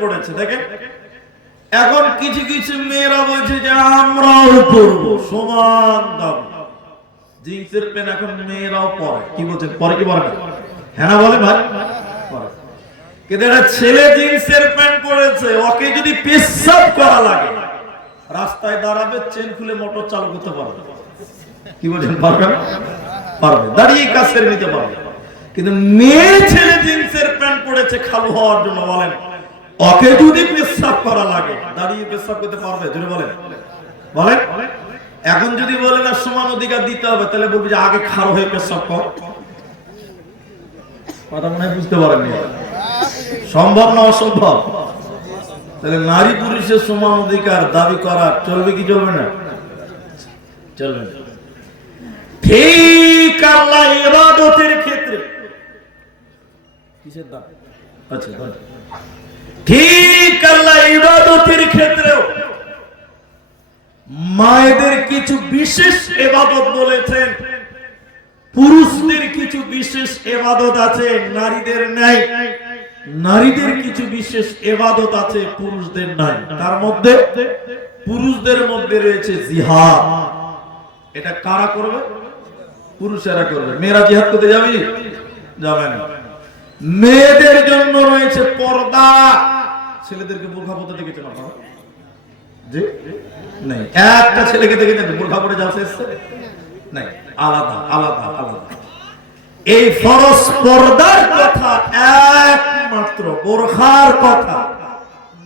পড়েছে দেখেন। এখন কিছু কিছু মেয়েরা বলছে যে আমরাও পরবো, সমান দাম জিন্সের প্যান্ট এখন মেয়েরাও পরে। কি বলছেন, পরে কি পরে না? হ্যাঁ না বলে ভাই, পরে। কিন্তু একটা ছেলে জিন্সের প্যান্ট পরেছে, ওকে যদি পেশাব করা লাগে রাস্তায় দাঁড়াবে, চেন খুলে মোটর চালু করতে পারবে। কি বলছেন, পারবে না? পারবে, দাঁড়িয়ে কাজ করে নিতে পারবে। কিন্তু মেয়ে ছেলে জিন্সের প্যান্ট পরেছে খালু হওয়ার জন্য, বলেন ওকে যদি পেশাব করা লাগে দাঁড়িয়ে পেশাব করতে পারবে? যদি বলেন বলেন। এখন যদি বলে না সমান অধিকার দিতে হবে, তাহলে বলবি যে আগে খাড়ো হয়ে পেশাব কর। কথা মনে হয় বুঝতে পারেননি। সম্ভব না অসম্ভব? তাহলে নারী পুরুষের সমান অধিকার দাবি করা চলবে কি চলবে না? চলবে না। ঠিক আল্লাহ ইবাদতের ক্ষেত্রে কিসের দাম? আচ্ছা, ঠিক আল্লাহ ইবাদতের ক্ষেত্রেও মায়েদের কিছু বিশেষ ইবাদত বলেছেন, পুরুষদের কিছু বিশেষ ইবাদত আছে নারীদের নাই। নারীদের কিছু বিশেষ ইবাদত আছে পুরুষদের নাই। তার মধ্যে পুরুষদের মধ্যে রয়েছে জিহাদ। এটা কারা করবে? পুরুষেরা করবে। মেয়েরা জিহাদ করতে যাবে? যাবে না। মেয়েদের জন্য রয়েছে পর্দা। ছেলেদেরকে বোরখা পরতে দেখেছেন আপনারা? জি নাই। একটা ছেলেকে দেখেছেন বোরখা পরে যাচ্ছে? নাই, আলাদা আলাদা আলাদা। এই ফরজ পর্দার কথা একমাত্র, বোরখার কথা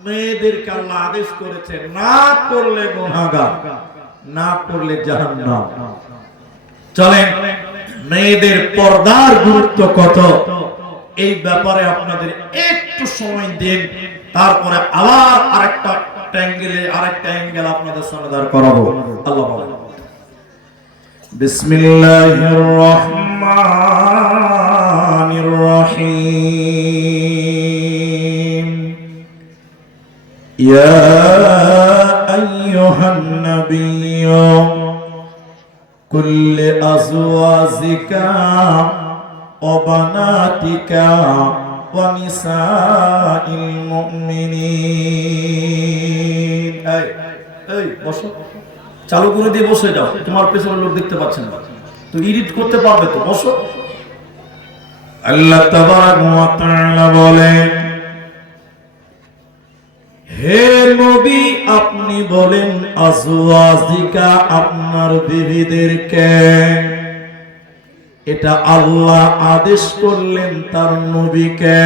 মেয়েদেরকে আল্লাহ আদেশ করেছে, না করলে গুনাহগার, না করলে জাহান্নাম। চলেন মেয়েদের পর্দার গুরুত্ব কত এই ব্যাপারে আপনাদের একটু সময় দিন, তারপরে আবার আরেকটা অ্যাঙ্গেল আপনাদের সামনে দাঁড় করাবো। আল্লাহ বলেন বিসমিল্লাহির রহমানির রহিম। ইয়া আইয়ুহান নাবিয়্যু কুল্লি আজওয়াজিকা ওয়া বানাতিকা ওয়া নিসাইল মুমিনিন। এই বসো, চালু করে দিয়ে বসে যাও, তোমার পেছনে লোক দেখতে পাচ্ছেন না তো এডিট করতে পারবে তো, বসো। আল্লাহ তাবারাক ওয়া তাআলা বলেন, হে নবী আপনি বলেন আজওয়াজিকা আপনার বিবিদেরকে। এটা আল্লাহ আদেশ করলেন তার নবীকে।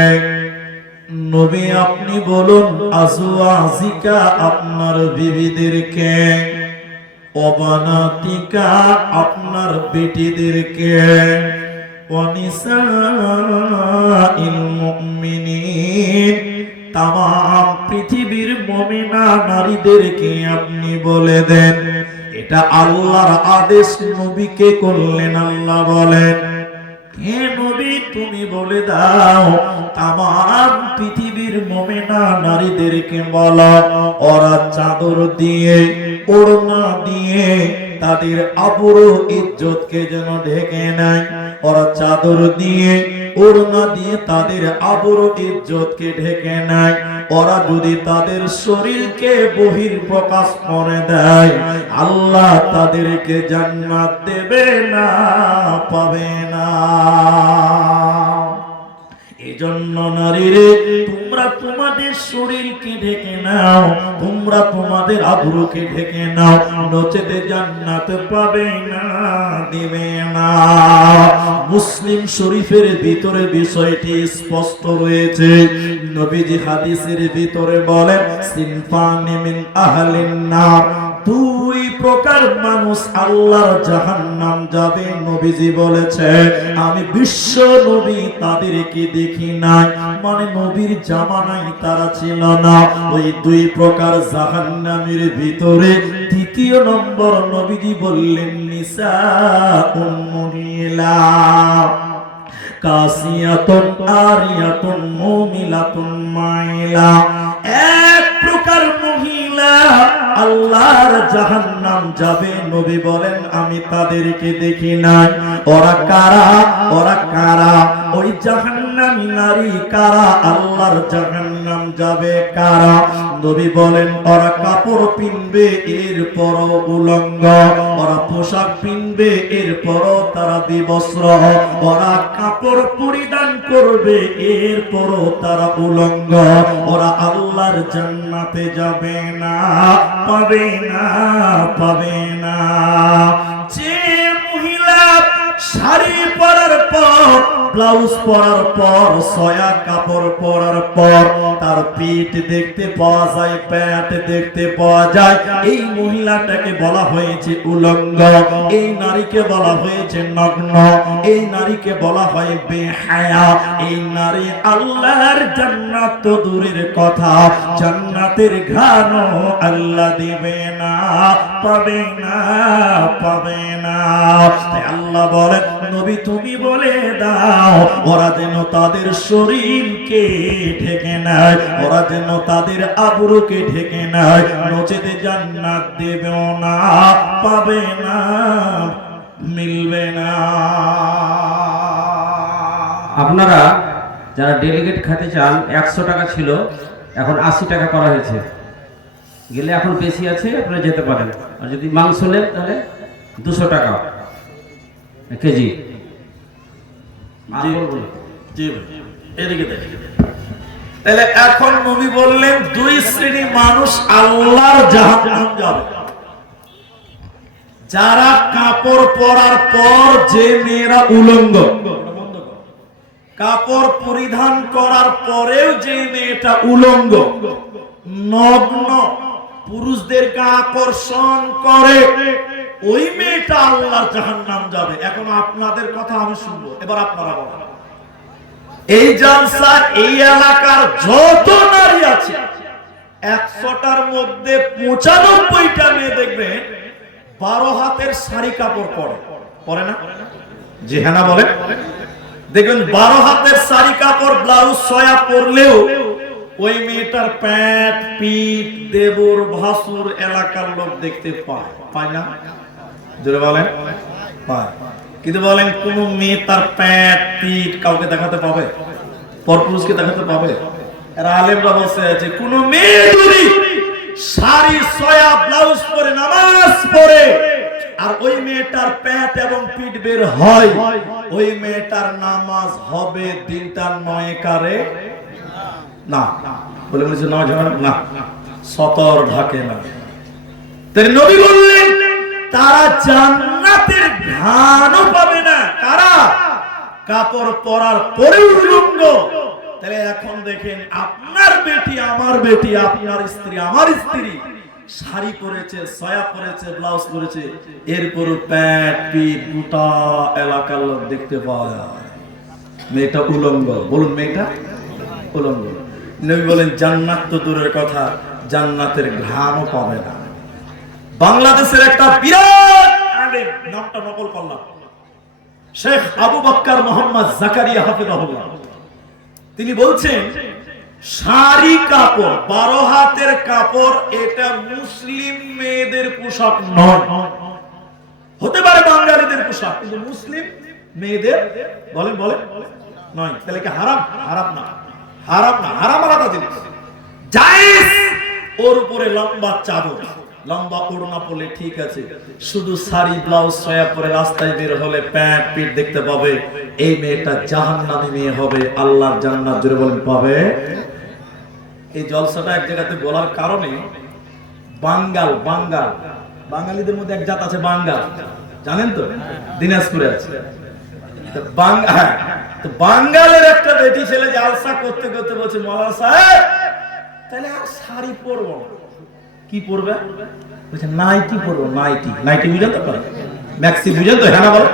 নবী আপনি বলুন আজওয়াজিকা আপনার বিবিদেরকে, অবানাতিকা আপনার বেটিদেরকে, ওয়ানিসাইল মুমিনিন তামাম পৃথিবীর মুমিনা নারীদেরকে আপনি বলে দেন। এটা আল্লাহর আদেশ নবীকে করলেন। আল্লাহ বলেন, হে নবী তুমি বলে দাও তামাম পৃথিবীর মুমিনা নারীদেরকে বলো, ওরা চাদর দিয়ে ওড়না দিয়ে তাদের আবরু ইজ্জতকে যেন ঢেকে নেয়। ওরা চাদর দিয়ে ওড়না দিয়ে তাদের আবরু ইজ্জতকে ঢেকে নেয়। ওরা যদি তাদের শরীরকে বহির প্রকাশ করে দেয়, আল্লাহ তাদেরকে জান্নাত দেবে না, পাবে না। এজন্য নারীরে তোমরা তোমাদের শরীরকে ঢেকে নাও, তোমরা তোমাদের আবরুকে ঢেকে নাও, নচেতে জান্নাত পাবে না, দিবে না। মুসলিম শরীফের ভিতরে বিষয়টি স্পষ্ট রয়েছে। নবীজি হাদিসের ভিতরে বলেন, সিনফানি মিন আহলিন নার, দুই প্রকার মানুষ আল্লাহর জাহান্নাম যাবে। নবীজি বলেছে আমি বিশ্ব নবী তাদেরকে দেখি নাই, মানে নবীর জামানায় তারা ছিল না। ওই দুই প্রকার জাহান্নামের ভিতরে দ্বিতীয় নম্বর নবীজি বললেন নিসাউন মহিলা, কাসিয়াতুন আরিয়াতুন মুমিলাতুন মাইলা। এক প্রকার মহিলা আল্লাহর জাহান্নাম যাবে। নবী বলেন আমি তাদেরকে দেখি নাই। ওরা কারা? ওরা কারা? ওই জাহান্নামী নারী কারা? আল্লাহর জাহান্নাম যাবে কারা? নবী বলেন ওরা কাপড় পিনবে এরপরও উলঙ্গ, ওরা পোশাক পিনবে এরপরও তারা বিবস্ত্র, ওরা কাপড় পরিধান করবে এরপরও তারা উলঙ্গ, ওরা আল্লাহর জান্নাতে যাবে না, পাবে না, পাবে না। যে মহিলা শাড়ি পরার পর, ব্লাউজ পরার পর, সয়া কাপড় পরার পর তার পিঠ দেখতে পাওয়া যায়, পেট দেখতে পাওয়া যায়, এই মহিলাটাকে বলা হয়েছে উলঙ্গ, এই নারীকে বলা হয়েছে নগ্ন, এই নারীকে বলা হয় বেহায়া। এই নারী আল্লাহর জান্নাত তো দূরের কথা, জান্নাতের ঘ্রাণও আল্লাহ দিবে না, পাবে না, পাবে না। আল্লাহ বলেন নবী তুমি বলে দাও ওরা যেন তাদের শরীরকে ঢেকে নেয়, ওরা যেন তাদের আবরুকে ঢেকে নেয়, নচেতে জান্নাত দেবেও না, পাবে না, মিলবে না। আপনারা যারা ডেলিগেট খেতে চান 100 টাকা ছিল, এখন 80 টাকা করা হয়েছে, গেলে এখন বেশি আছে, আপনারা যেতে পারেন। আর যদি মাংস নেন তাহলে 200 টাকা কেজি। তাহলে এখন নবী বললেন দুই শ্রেণী মানুষ আল্লাহর জাহান্নাম যাবে। যারা কাপড় পরার পর যে মেয়েরা উলঙ্গ, কাপড় পরিধান করার পরেও যে মেয়েটা উলঙ্গ, নগ্ন, পুরুষদেরকে আকর্ষণ করে, ওই মেয়েটা আল্লাহর জাহান্নাম যাবে। এখন আপনাদের কথা আমি শুনবো, এবার আপনারা বলেন এই জালসা এই এলাকার যত নারী আছে 100টার মধ্যে 95টা মেয়ে দেখবে 12 হাতের শাড়ি কাপড় পরে, পরে না? জি হ্যাঁ না বলেন? দেখবেন 12 হাতের শাড়ি কাপড় ব্লাউজ সয়া পরলেও ওই মেয়েটার প্যাট পিঠ দেবর ভাসুর এলাকার লোক দেখতে পায়, পায় না? জোরে বলেন পায়। কিন্তু বলেন কোন মেয়ে তার প্যাট পিঠ কাউকে দেখাতে পাবে? পরপুরুষকে দেখাতে পাবে? এরা আলেমরা বসে আছে কোন মেয়ে যদি শাড়ি সয়া ব্লাউজ পরে নামাজ পড়ে আর ওই মেয়েটার প্যাট এবং পিঠ বের হয়, ওই মেয়েটার নামাজ হবে দিনটা 9 কারে না। বলে বলেছে নামাজ হবে না, সতর ঢাকে না। তাই নবী বললেন তারা জান্নাতের ঘ্রাণও পাবে না। কারা? কাপড় পরার পরেও উলঙ্গ। তাহলে এখন দেখেন আপনার বেটি আমার বেটি, আপনার স্ত্রী আমার স্ত্রী শাড়ি পরেছে, সয়া পরেছে, ব্লাউজ পরেছে, এরপরও প্যাট পিঠ গোটা এলাকার লোক দেখতে পাওয়া যায়, মেয়েটা উলঙ্গ। বলুন মেয়েটা উলঙ্গ। নবী বলেন জান্নাত তো দূরের কথা, জান্নাতের ঘ্রাণও পাবে না। বাংলাদেশের একটা বিরাট আলেম, নামটা নকল করলাম, শেখ আবু বকর মোহাম্মদ জাকারিয়া হাফিজাহুল্লাহ, তিনি বলছেন শাড়ি কাপড় 12 হাতের কাপড় এটা মুসলিম মেয়েদের পোশাক নয়। হতে পারে বাঙালিদের পোশাক, কিন্তু মুসলিম মেয়েদের বলেন বলেন নয়। তাহলে কি হারাম? হারাম না, হারাম না, হারাম আলাদা জিনিস, জায়েজ। ওর উপরে লম্বা চাদর লম্বা ওড়না পরলে ঠিক আছে, শুধু শাড়ি ব্লাউজ সয়া পরে রাস্তায় বের হলে প্যান্ট পিঠ দেখতে পাবে, এই মেয়েটা জাহান্নামী মেয়ে হবে, আল্লাহর জান্নাত জোরে বলেন পাবে। এই জলসাটা এক জায়গাতে বলার কারণে বাঙ্গাল বাঙ্গাল বাঙালিদের মধ্যে এক জাত আছে বাঙ্গাল, জানেন তো, দিনাজপুরে আছে। বাঙ্গালের একটা বেটি ছেলে জালসা করতে করতে বলছে মাওলানা সাহেব তাহলে আর শাড়ি পরবো না, কি পরবে? বলছে নাইটি পরবো। নাইটি, নাইটি বুঝেন তো, ম্যাক্সি বুঝেন তো? হ্যাঁ বলো।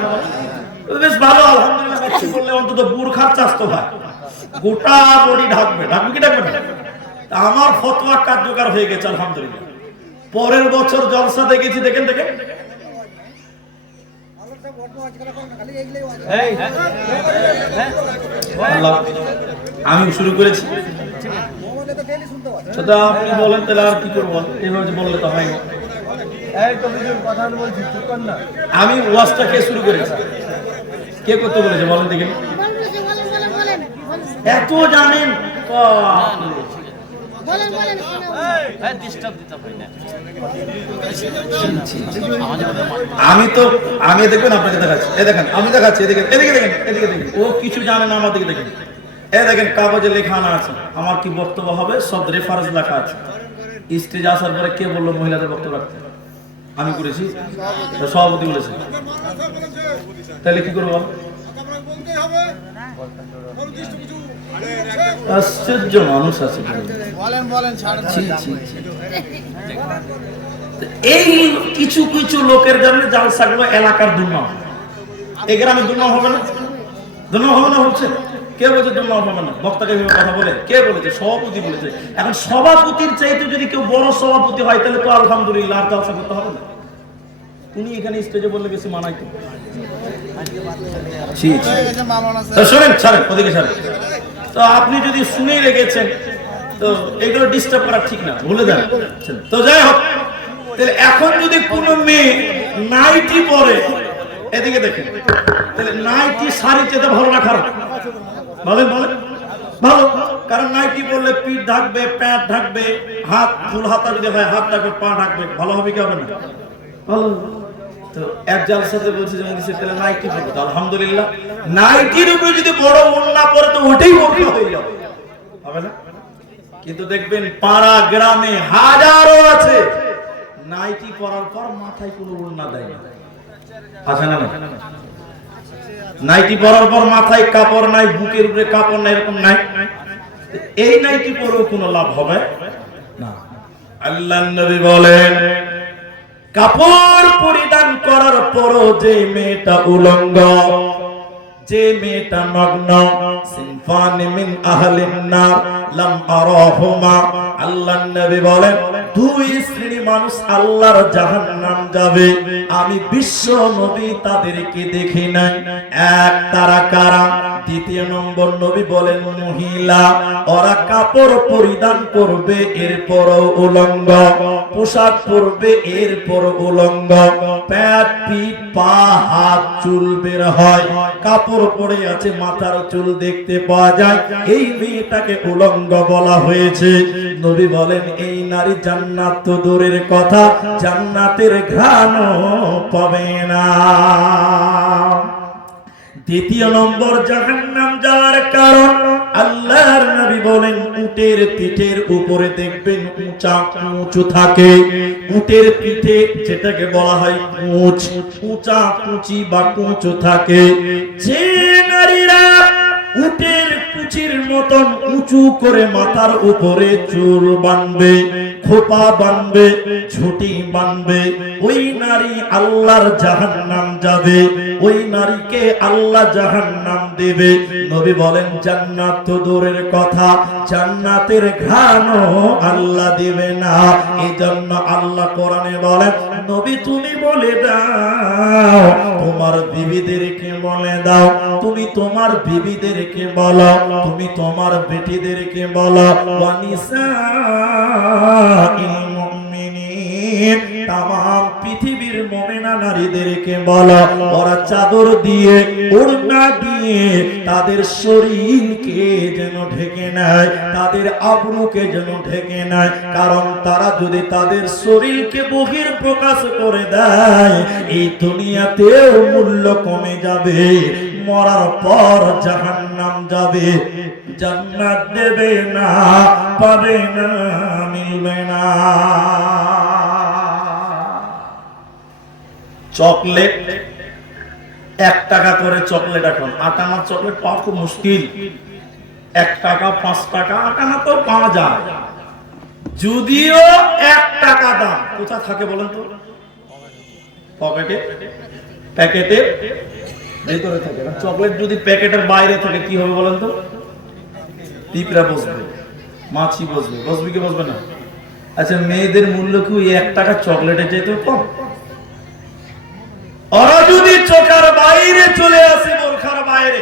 বেশ ভালো, আলহামদুলিল্লাহ। ম্যাক্সি পরলে অন্তত বুরখার চাষ তো হয়, গোটা বডি ঢাকবে, ঢাকবে কি ঢাকবে না? আমার ফতোয়া কার্যকর হয়ে গেছে আলহামদুলিল্লাহ। পরের বছর জলসা দেখেছি, দেখেন দেখেন আমি শুরু করেছি, সেটা আপনি বলেন তাহলে আর কি করবো, এইভাবে বললে তো হয় না। আমি ওয়াজটা কে শুরু করেছি, কে করতে বলেছে বলেন দেখেন? এত জানেন আমি দেখবেন আপনাকে দেখাচ্ছি, এই দেখেন আমি দেখাচ্ছি, এদিকে এদিকে দেখেন, এদিকে দেখেন, ও কিছু জানে না, আমার দিকে দেখেন, এই দেখেন কাগজে লেখা আছে আমার কি বক্তব্য হবে, সব রেফারেন্স লেখা আছে। স্টেজে আসার পরে কে বললো মহিলাদের বক্তব্য রাখতে? আমি করেছি, সভাপতি বলেছে, তাহলে কি করবো? আশ্চর্য মানুষ আছে। এই কিছু কিছু লোকের জন্য জালসাগুলো এলাকার দুর্নাম। এই গ্রামে দুর্নাম হবে না? দুর্নাম হবে না? হচ্ছে। কে বলছে দুর্নাম হবে না? বক্তাকে কথা বলে কে বলেছে? সভাপতি বলেছে। এখন সভাপতির চাইতে যদি কেউ বড় সভাপতি হয় তাহলে তো আলহামদুলিল্লাহ, আর জালসা করতে হবে না। উনি এখানে স্টেজে বললে বেশি মানাই তো। শোনেন, ছাড়েন ওদিকে, ছাড়েন। তো আপনি যদি শুনে রেখেছেন তো এগুলো ডিস্টার্ব করা ঠিক না, ভুলে যান। তো যাই হোক, তাহলে এখন যদি কোনো মেয়ে নাইটি পরে, এদিকে দেখেন, তাহলে নাইটি শাড়ি চেতে ভালো না খারাপ? বলেন বলেন, ভালো। কারণ নাইটি পরলে পিঠ ঢাকবে, প্যান্ট ঢাকবে, হাত ফুল হাতা যদি হয় হাত ঢাকবে, পা ঢাকবে, ভালো হবে কি হবে না? ভালো। তো এক জালসাতে বলছে যে তাহলে নাইটি পরবে, আলহামদুলিল্লাহ। নাইটির উপরে যদি বড় ওড়না পরে তো ওটাই বোরকা হয়ে যাবে, হবে না? কিন্তু দেখবেন পাড়া গ্রামে হাজারো আছে নাইটি পরার পর মাথায় কোনো ওড়না দেয় না, আছে না? নাইটি পরার পর মাথায় কাপড় নাই, বুকের উপরে কাপড় নাই, এরকম নাই। এই নাইটি পরেও কোনো লাভ হবে না। আল্লাহর নবী বলেন, কাপড় পরিধান করার পরও যে মেয়েটা উলঙ্গ, যে মেয়েটা নগ্ন, সিনফানি মিন আহলিন নার লাম আরাহুমা, আল্লাহর নবী বলেন দুই শ্রেণী মানুষ আল্লাহর জাহান্নাম যাবে, আমি বিশ্ব নবী তাদেরকে দেখি নাই। এক, তারা কারা? দ্বিতীয় নম্বর নবী বলেন মহিলা, ওরা কাপড় পরিধান করবে এরপরও উলঙ্গ, পোশাক পরবে এরপর উলঙ্গ, পেট পিঠ পা হাত চুল বের হয়, কাপড় পরে আছে, মাথার চুল দেখতে পাওয়া যায়, এই মেয়েটাকে উলঙ্গ বলা হয়েছে। নবী বলেন এই নারী জান্নাত তো দূরের কথা, জান্নাতের ঘ্রাণও পাবে না। দ্বিতীয় নম্বর জাহান্নাম যাওয়ার কারণ, আল্লাহর নবী বলেন উটের পিঠের উপরে দেখবেন উঁচা উঁচু থাকে, উটের পিঠে যেটাকে বলা হয় কুঁচ, উঁচা কুচি বা কুঁচু থাকে। যে নারীরা উটের কুচির মতন উঁচু করে মাথার উপরে চুল বাঁধবে, খোপা বাঁধবে, ঝুঁটি বাঁধবে, ওই নারী আল্লাহর জাহান্নাম যাবে, ওই নারীকে আল্লাহ জাহান্নাম দেবে। নবী বলেন জান্নাত তো দূরের কথা, জান্নাতের ঘ্রাণও আল্লাহ দেবে না। এজন্য আল্লাহ কোরআনে বলেন নবী তুমি বলে দাও, তোমার বিবিদেরকে বলে দাও, তুমি তোমার বিবিদেরকে বলো, তুমি তোমার বেটিদেরকে বলো, ওয়ানিসাইল মুমিনিন, তামাম পৃথিবীর মুমিনা নারীদেরকে বলো ওরা চাদর দিয়ে, ওড়না দিয়ে তাদের শরীরকে যেন ঢেকে নেয়, তাদের আবরুকে যেন ঢেকে নেয়। কারণ তারা যদি তাদের শরীরকে বহির প্রকাশ করে দেয়, এই দুনিয়াতেও মূল্য কমে যাবে, মরার পর জাহান্নাম যাবে, জান্নাত দেবে না, পাবে না, মিলবে না। চকলেট 1 টাকা করে চকলেট, এখন 8 আনার চকলেট পাওয়া খুব মুশকিল। 1 টাকা 5 টাকা 8 আনা তো পাওয়া যায়, যদিও 1 টাকা দাম। কোথায় থাকে বলেন তো? পকেটে, প্যাকেটের ভিতরে থাকে। চকলেট যদি প্যাকেটের বাইরে থাকে কি হবে বলেন তো? পিঁপড়া বসবে, মাছি বসবে, বসবে কি বসবে না? আচ্ছা, মেয়েদের মূল্য কি 1 টাকা চকলেটের চাইতে কম? ওরা যদি চোখের বাইরে চলে আসে, বোরখার বাইরে,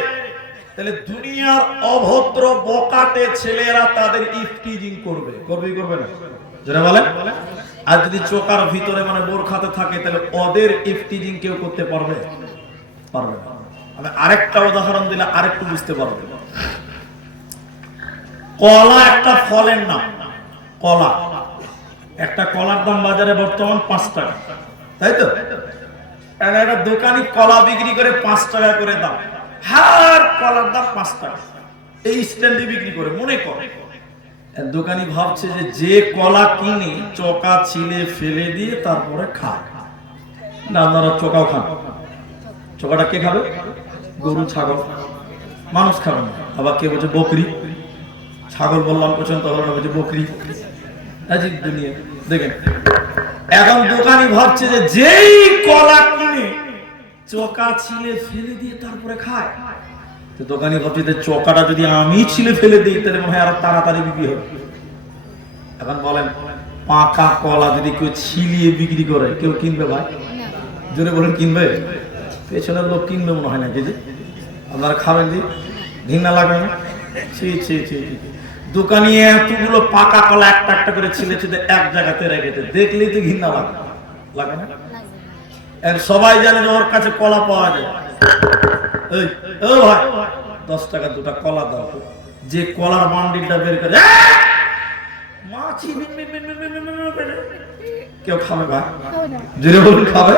তাহলে দুনিয়ার অভদ্র বকাটে ছেলেরা তাদের ইফটিজিং করবে, করবে করবে না? যারা বলেন। আর যদি চোখের ভিতরে মানে বোরখাতে থাকে, তাহলে ওদের ইফটিজিং কেউ করতে পারবে? পারবে না। আমি আরেকটা উদাহরণ দিলে আরেকটু বুঝতে পারবে। কলা একটা ফলের নাম, কলা, একটা কলার দাম বাজারে বর্তমান 5 টাকা, তাই তো? একটা দোকানি কলা বিক্রি করে 5 টাকা করে দাম, হার কলার দাম 5 টাকা, এই স্ট্যান্ডে বিক্রি করে। মনে করে দোকানি ভাবছে যে কলা কিনে চোকা ছিলে ফেলে দিয়ে তারপরে খায় না। আপনারা চোকাও খান, চোকাটা কে খাবে? গরু ছাগল, মানুষ খাবে না। আবার কে বলছে বকরি, ছাগল বললাম পছন্দ হলো না, বলছে বকরি। আজিব দুনিয়া দেখেন। এখন দোকানি ভাবছে যেই কলা কিনে চোকা ছিলে ফেলে দিয়ে তারপরে খায়, তো দোকানি ভাবছে চোকাটা যদি আমি ছিলে ফেলে দিই তাহলে মনে হয় আরো তাড়াতাড়ি বিক্রি হবে। এখন বলেন পাকা কলা যদি কেউ ছিলিয়ে বিক্রি করে কেউ কিনবে ভাই? জোরে বলেন কিনবে? পেছনের লোক কিনবে মনে হয় না। যে আপনারা খাবেন দি, ঘৃণা লাগবে না? দোকানি এতগুলো পাকা কলা একটা একটা করে ছিলে ছিলে এক জায়গাতে রেখেছে, দেখলেই তো ঘৃণা লাগে না? সবাই জানে ওর কাছে কলা পাওয়া যায়। এই ও ভাই 10 টাকা দুটা কলা দাও। যে কলার বান্ডিলটা বের করে মাছি কেউ খাবে ভাই? জোরে বলুন খাবে?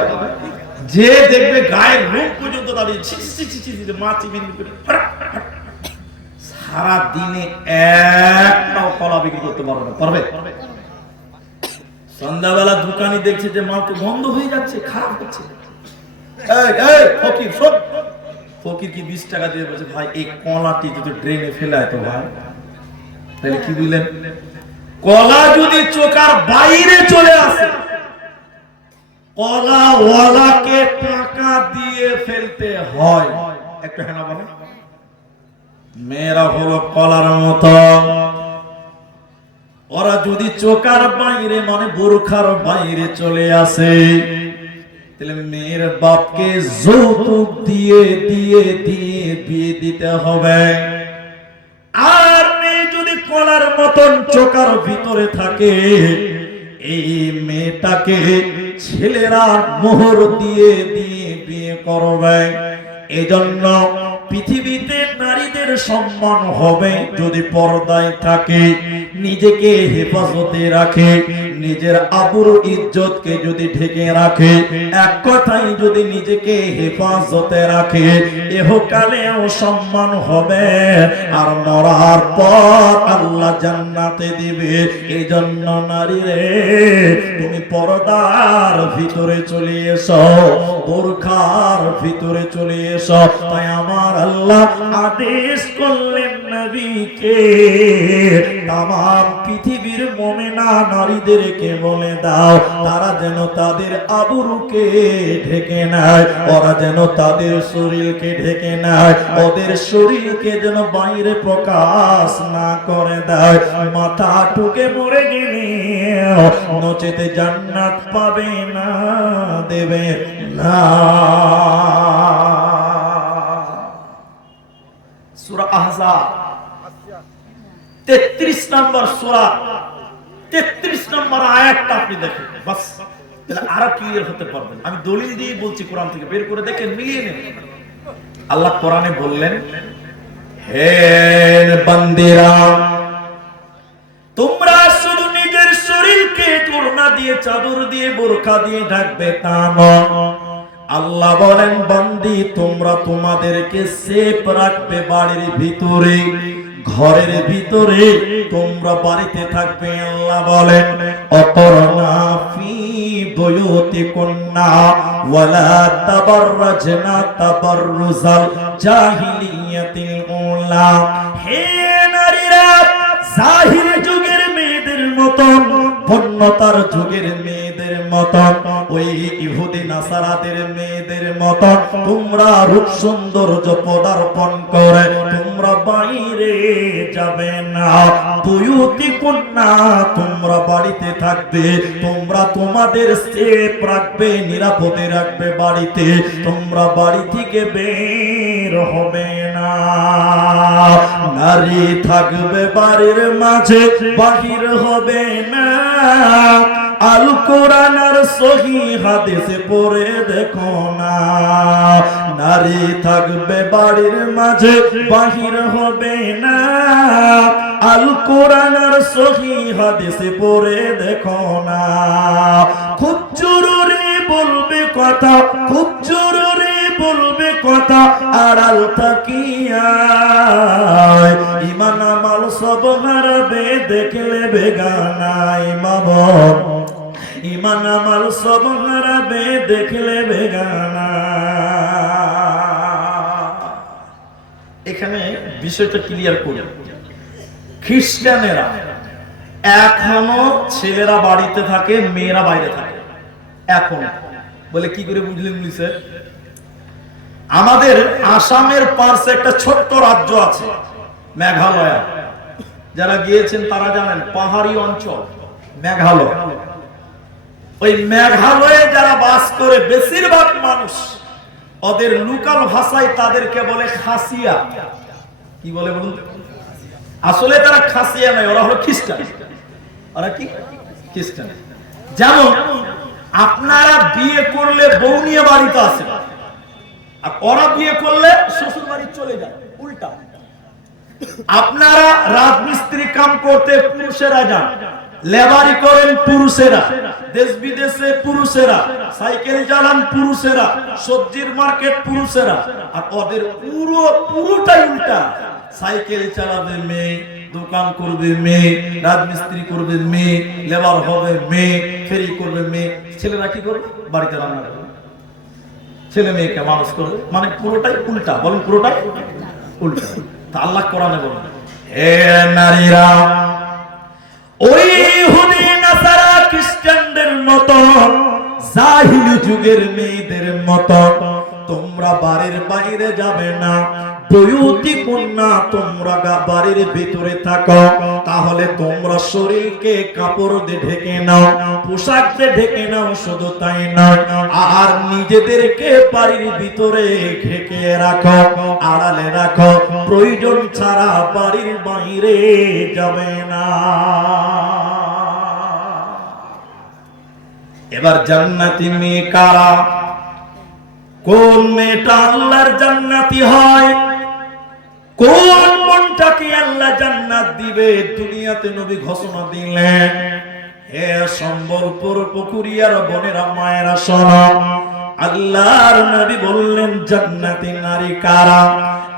যে দেখবে গায়ের রোগ পর্যন্ত দাঁড়িয়ে মাছি সারা দিনে একটাও কলা বিক্রি করতে পারবে না। পারবে? সন্ধ্যাবেলা দোকানি দেখছে যে মাল তো বন্ধ হয়ে যাচ্ছে, খারাপ হচ্ছে। ফকির সব ফকির কি 20 টাকা দিয়ে বলছে ভাই এই কলাটি যদি ড্রেনে ফেলায় তো ভাই, তাহলে কি বুঝলেন? কলা যদি চোকার বাইরে চলে আসে, কলা ওয়ালাকে টাকা দিয়ে ফেলতে হয়। একটু হ্যাঁ না বলেন? মেয়েরা হলো কলার মতো, ওরা যদি চোকার বাইরে মানে বোরখার বাইরে চলে আসে তাহলে মেয়ের বাপকে যৌতুক দিয়ে দিয়ে দিয়ে বিয়ে দিতে হবে। আর মেয়ে যদি কলার মতন চোকার ভিতরে থাকে, এই মেয়েটাকে ছেলেরা মোহর দিয়ে দিয়ে বিয়ে করবে। এজন্য পৃথিবীতে নারীদের সম্মান হবে যদি পর্দায় থাকে, নিজেকে হেফাজতে রাখে, নিজের আবরু ইজ্জতকে যদি ঢেকে রাখে, এক কথাই যদি নিজেকে হেফাজতে রাখে, ইহকালেও সম্মান হবে আর মরার পর আল্লাহ জান্নাতে দিবে। এই জন্য নারী রে, তুমি পর্দার ভিতরে চলে এসো, বোরখার ভিতরে চলে এসো। তাই আমার আল্লাহ আদেশ করলেন নবীকে, তামাম পৃথিবীর মুমিনা নারীদেরকে বলে দাও তারা যেন তাদের আবরুকে ঢেকে নেয়, ওরা যেন তাদের শরীরকে ঢেকে নেয়, ওদের শরীরকে যেন বাইরে প্রকাশ না করে দেয়। মাথা টুকে মরে গেলে নচেতে জান্নাত পাবে না, দেবে না। সূরা আহজাব 33 নম্বর সূরা 33 নম্বর আয়াতটা আপনি দেখেন, বাস তাহলে আরো ক্লিয়ার হতে পারবেন। আমি দলিল দিয়ে বলছি, কোরআন থেকে বের করে দেখেন, মিলিয়ে নেন। আল্লাহ কোরআনে বললেন, হে বান্দিরা, তোমরা শুধু নিজের শরীরকে ওড়না দিয়ে, চাদর দিয়ে, বোরকা দিয়ে ঢাকবে তা নয়। আল্লাহ বলেন, বান্দি তোমরা তোমাদেরকে সেফ রাখবে বাড়ির ভিতরে, ঘরের ভিতরে তোমরা বাড়িতে থাকবে। আল্লাহ বলেন, অকরনা ফি বুয়ুতিকুন্না ওয়ালা তাবাররাজনা তাবাররুজাল জাহিলিয়াতিল উলা। হে নারীরা, জাহিলি যুগের মেয়েদের মতন, বন্যতার যুগের মেয়েদের মতন, ওই ইহুদি নাসারাদের মেয়েদের মতন তোমরা রূপ সৌন্দর্য পদার্পণ করে তোমরা বাইরে যাবে না। বুয়ুতিকুন্না, তোমরা বাড়িতে থাকবে, তোমরা তোমাদের সেফ রাখবে, নিরাপদে রাখবে বাড়িতে, তোমরা বাড়ি থেকে বের হবে না। নারী থাকবে বাড়ির মাঝে, বাহির হবে না। আল কোরআন আর সহি হাদিসে পড়ে দেখো না, নারী থাকবে বাড়ির মাঝে বাহির হবে না। আল কোরআন আর সহি হাদিসে পড়ে দেখো না, খুব জরুরি বলবে কথা, খুব জরুরি বলবে কথা, আড়াল তাকিয়া ইমান আমল সব হারাবে দেখলে বেগানা। ইমাম ইমান আমল সব হারাবে দেখলে বেগানা। এখানে বিষয়টা ক্লিয়ার করি, খ্রিস্টানেরা এখনো ছেলেরা বাড়িতে থাকে, মেয়েরা বাইরে থাকে। এখন বলে কি করে বুঝলেন বুঝছে? আমাদের আসামের পাশে একটা ছোট্ট রাজ্য আছে মেঘালয়, যারা গিয়েছেন তারা জানেন, পাহাড়ি অঞ্চল মেঘালয়। ওই মেঘালয়ে যারা বাস করে বেশিরভাগ মানুষ, ওদের লোকাল ভাষায় তাদেরকে বলে খাসিয়া। কি বলে বলুন? আসলে তারা খাসিয়া নয়, ওরা হলো খ্রিস্টান। ওরা কি খ্রিস্টান। যেমন আপনারা বিয়ে করলে বউ নিয়ে বাড়িতে আসেন, আর ওরা বিয়ে করলে শ্বশুর বাড়ি চলে যায় উল্টা। আপনারা রাজমিস্ত্রি কাম করতে পুরুষেরা যান, লেবারি করেন পুরুষেরা, দেশ বিদেশে পুরুষেরা, সাইকেল চালান পুরুষেরা, সবজির মার্কেট পুরুষেরা। আর ওদের পুরোটাই উল্টা। সাইকেল চালাবে মেয়ে, দোকান করবে মেয়ে, রাজমিস্ত্রি করবে মেয়ে, লেবার হবে মেয়ে, ফেরি করবে মেয়ে। ছেলেরা কি করবে? বাড়িতে রান্না করবে, ছেলে মেয়েকে মানুষ করবে। মানে পুরোটাই উল্টা। বলেন পুরোটাই উল্টা। তা আল্লাহ কোরআনে বলেন, হে নারীরা, ওই ইহুদি নাসারা খ্রিস্টানদের মতো, জাহিলি যুগের মেয়েদের মতো তোমরা বাড়ির বাইরে যাবে না। বয়ুতি কন্যা, তোমরা বাড়ির ভিতরে থাকো। তাহলে তোমরা শরীরকে কাপড় দিয়ে ঢেকে নাও, পোশাক দিয়ে ঢেকে নাও। শুধু তাই নয়, আর নিজেদেরকে বাড়ির ভিতরে ঢেকে রাখো, আড়ালে রাখো। প্রয়োজন ছাড়া বাড়ির বাইরে যাবে না। এবার জান্নাতি মেয়ে কারা? কোন মেয়েটা আল্লাহর জান্নাতি হয়? কোন মনটাকে আল্লাহ জান্নাত দিবে? দুনিয়াতে নবী ঘোষণা দিলেন, হে সম্বলপুর পুকুরিয়ার বোনেরা মায়েরা শোনো, আল্লাহর নবী বললেন জান্নাতি নারী কারা?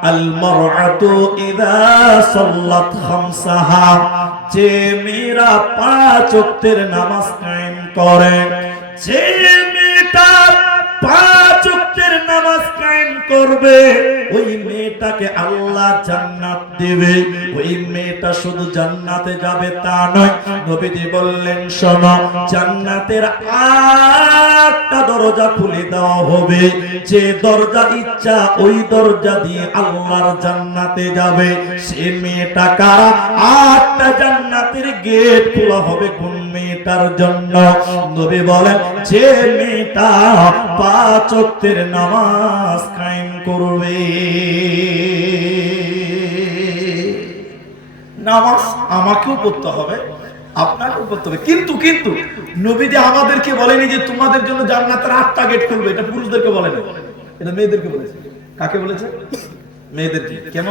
আল মারআতু ইযা সাল্লাত খামসাহা, যে মেয়েরা 5 ওয়াক্তের নামাজ কায়েম করে। যে মেয়েটা 5 ওয়াক্তের নামাজ কায়েম করবে, ওই মেয়েটাকে আল্লাহ জান্নাত দেবে। ওই মেয়েটা শুধু জান্নাতে যাবে তা নয়, নবীজি বললেন শোনো, জান্নাতের 8টা দরজা খুলে দেওয়া হবে। যে দরজা ইচ্ছা ওই দরজা দিয়ে আল্লাহর জান্নাতে যাবে। সে মেয়েটা কারা? 8টা জান্নাতের গেট খোলা হবে কোন মেয়েটার জন্য? নবী বলেন, যে মেয়েটা 5 ওয়াক্তের নামাজ কায়েম করবে। নামাজ আমাকেও পড়তে হবে, আপনাকেও পড়তে হবে। কিন্তু কিন্তু নবীজি আমাদেরকে বলেনি যে তোমাদের জন্য জান্নাতের 8টা গেট খুলবে। এটা পুরুষদেরকে বলেনি, এটা মেয়েদেরকে বলেছে। কাকে বলেছে? মেয়েদেরকে। কেন?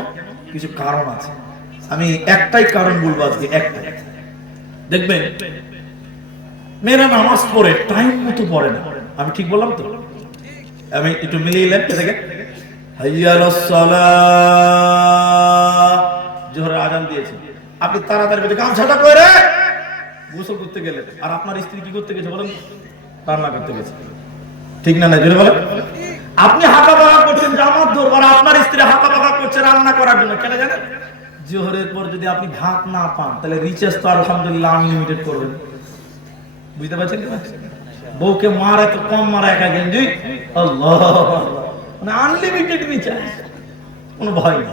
কিছু কারণ আছে। আমি একটাই কারণ বলবো আজকে, একটাই। দেখবেন মেয়েরা নামাজ পড়ে টাইম মতো পড়ে না। আমি ঠিক বললাম তো? আমি একটু মিলিয়ে নেন। দেখেন, হাইয়ালাস সালাহ, জোহরের আজান দিয়েছে, আপনি তাড়াতাড়ি করে গামছাটা করে গোসল করতে গেলেন, আর আপনার স্ত্রী কি করতে গেছে বলেন? রান্না করতে গেছে। ঠিক না? না জোরে বলেন। আপনি হাঁকা পাকা করছেন জামাত ধরবার, আপনার স্ত্রী হাঁকা পাকা করছে রান্না করার জন্য। কেন জানেন? জোহরের পর যদি আপনি ভাত না পান, তাহলে রিচার্জ তো আলহামদুলিল্লাহ আনলিমিটেড করবেন। বুঝতে পারছেন? বউকে মারা তো কম মারা, একা গেঞ্জি, আল্লাহ, মানে আনলিমিটেড রিচার্জ, কোনো ভয় নেই।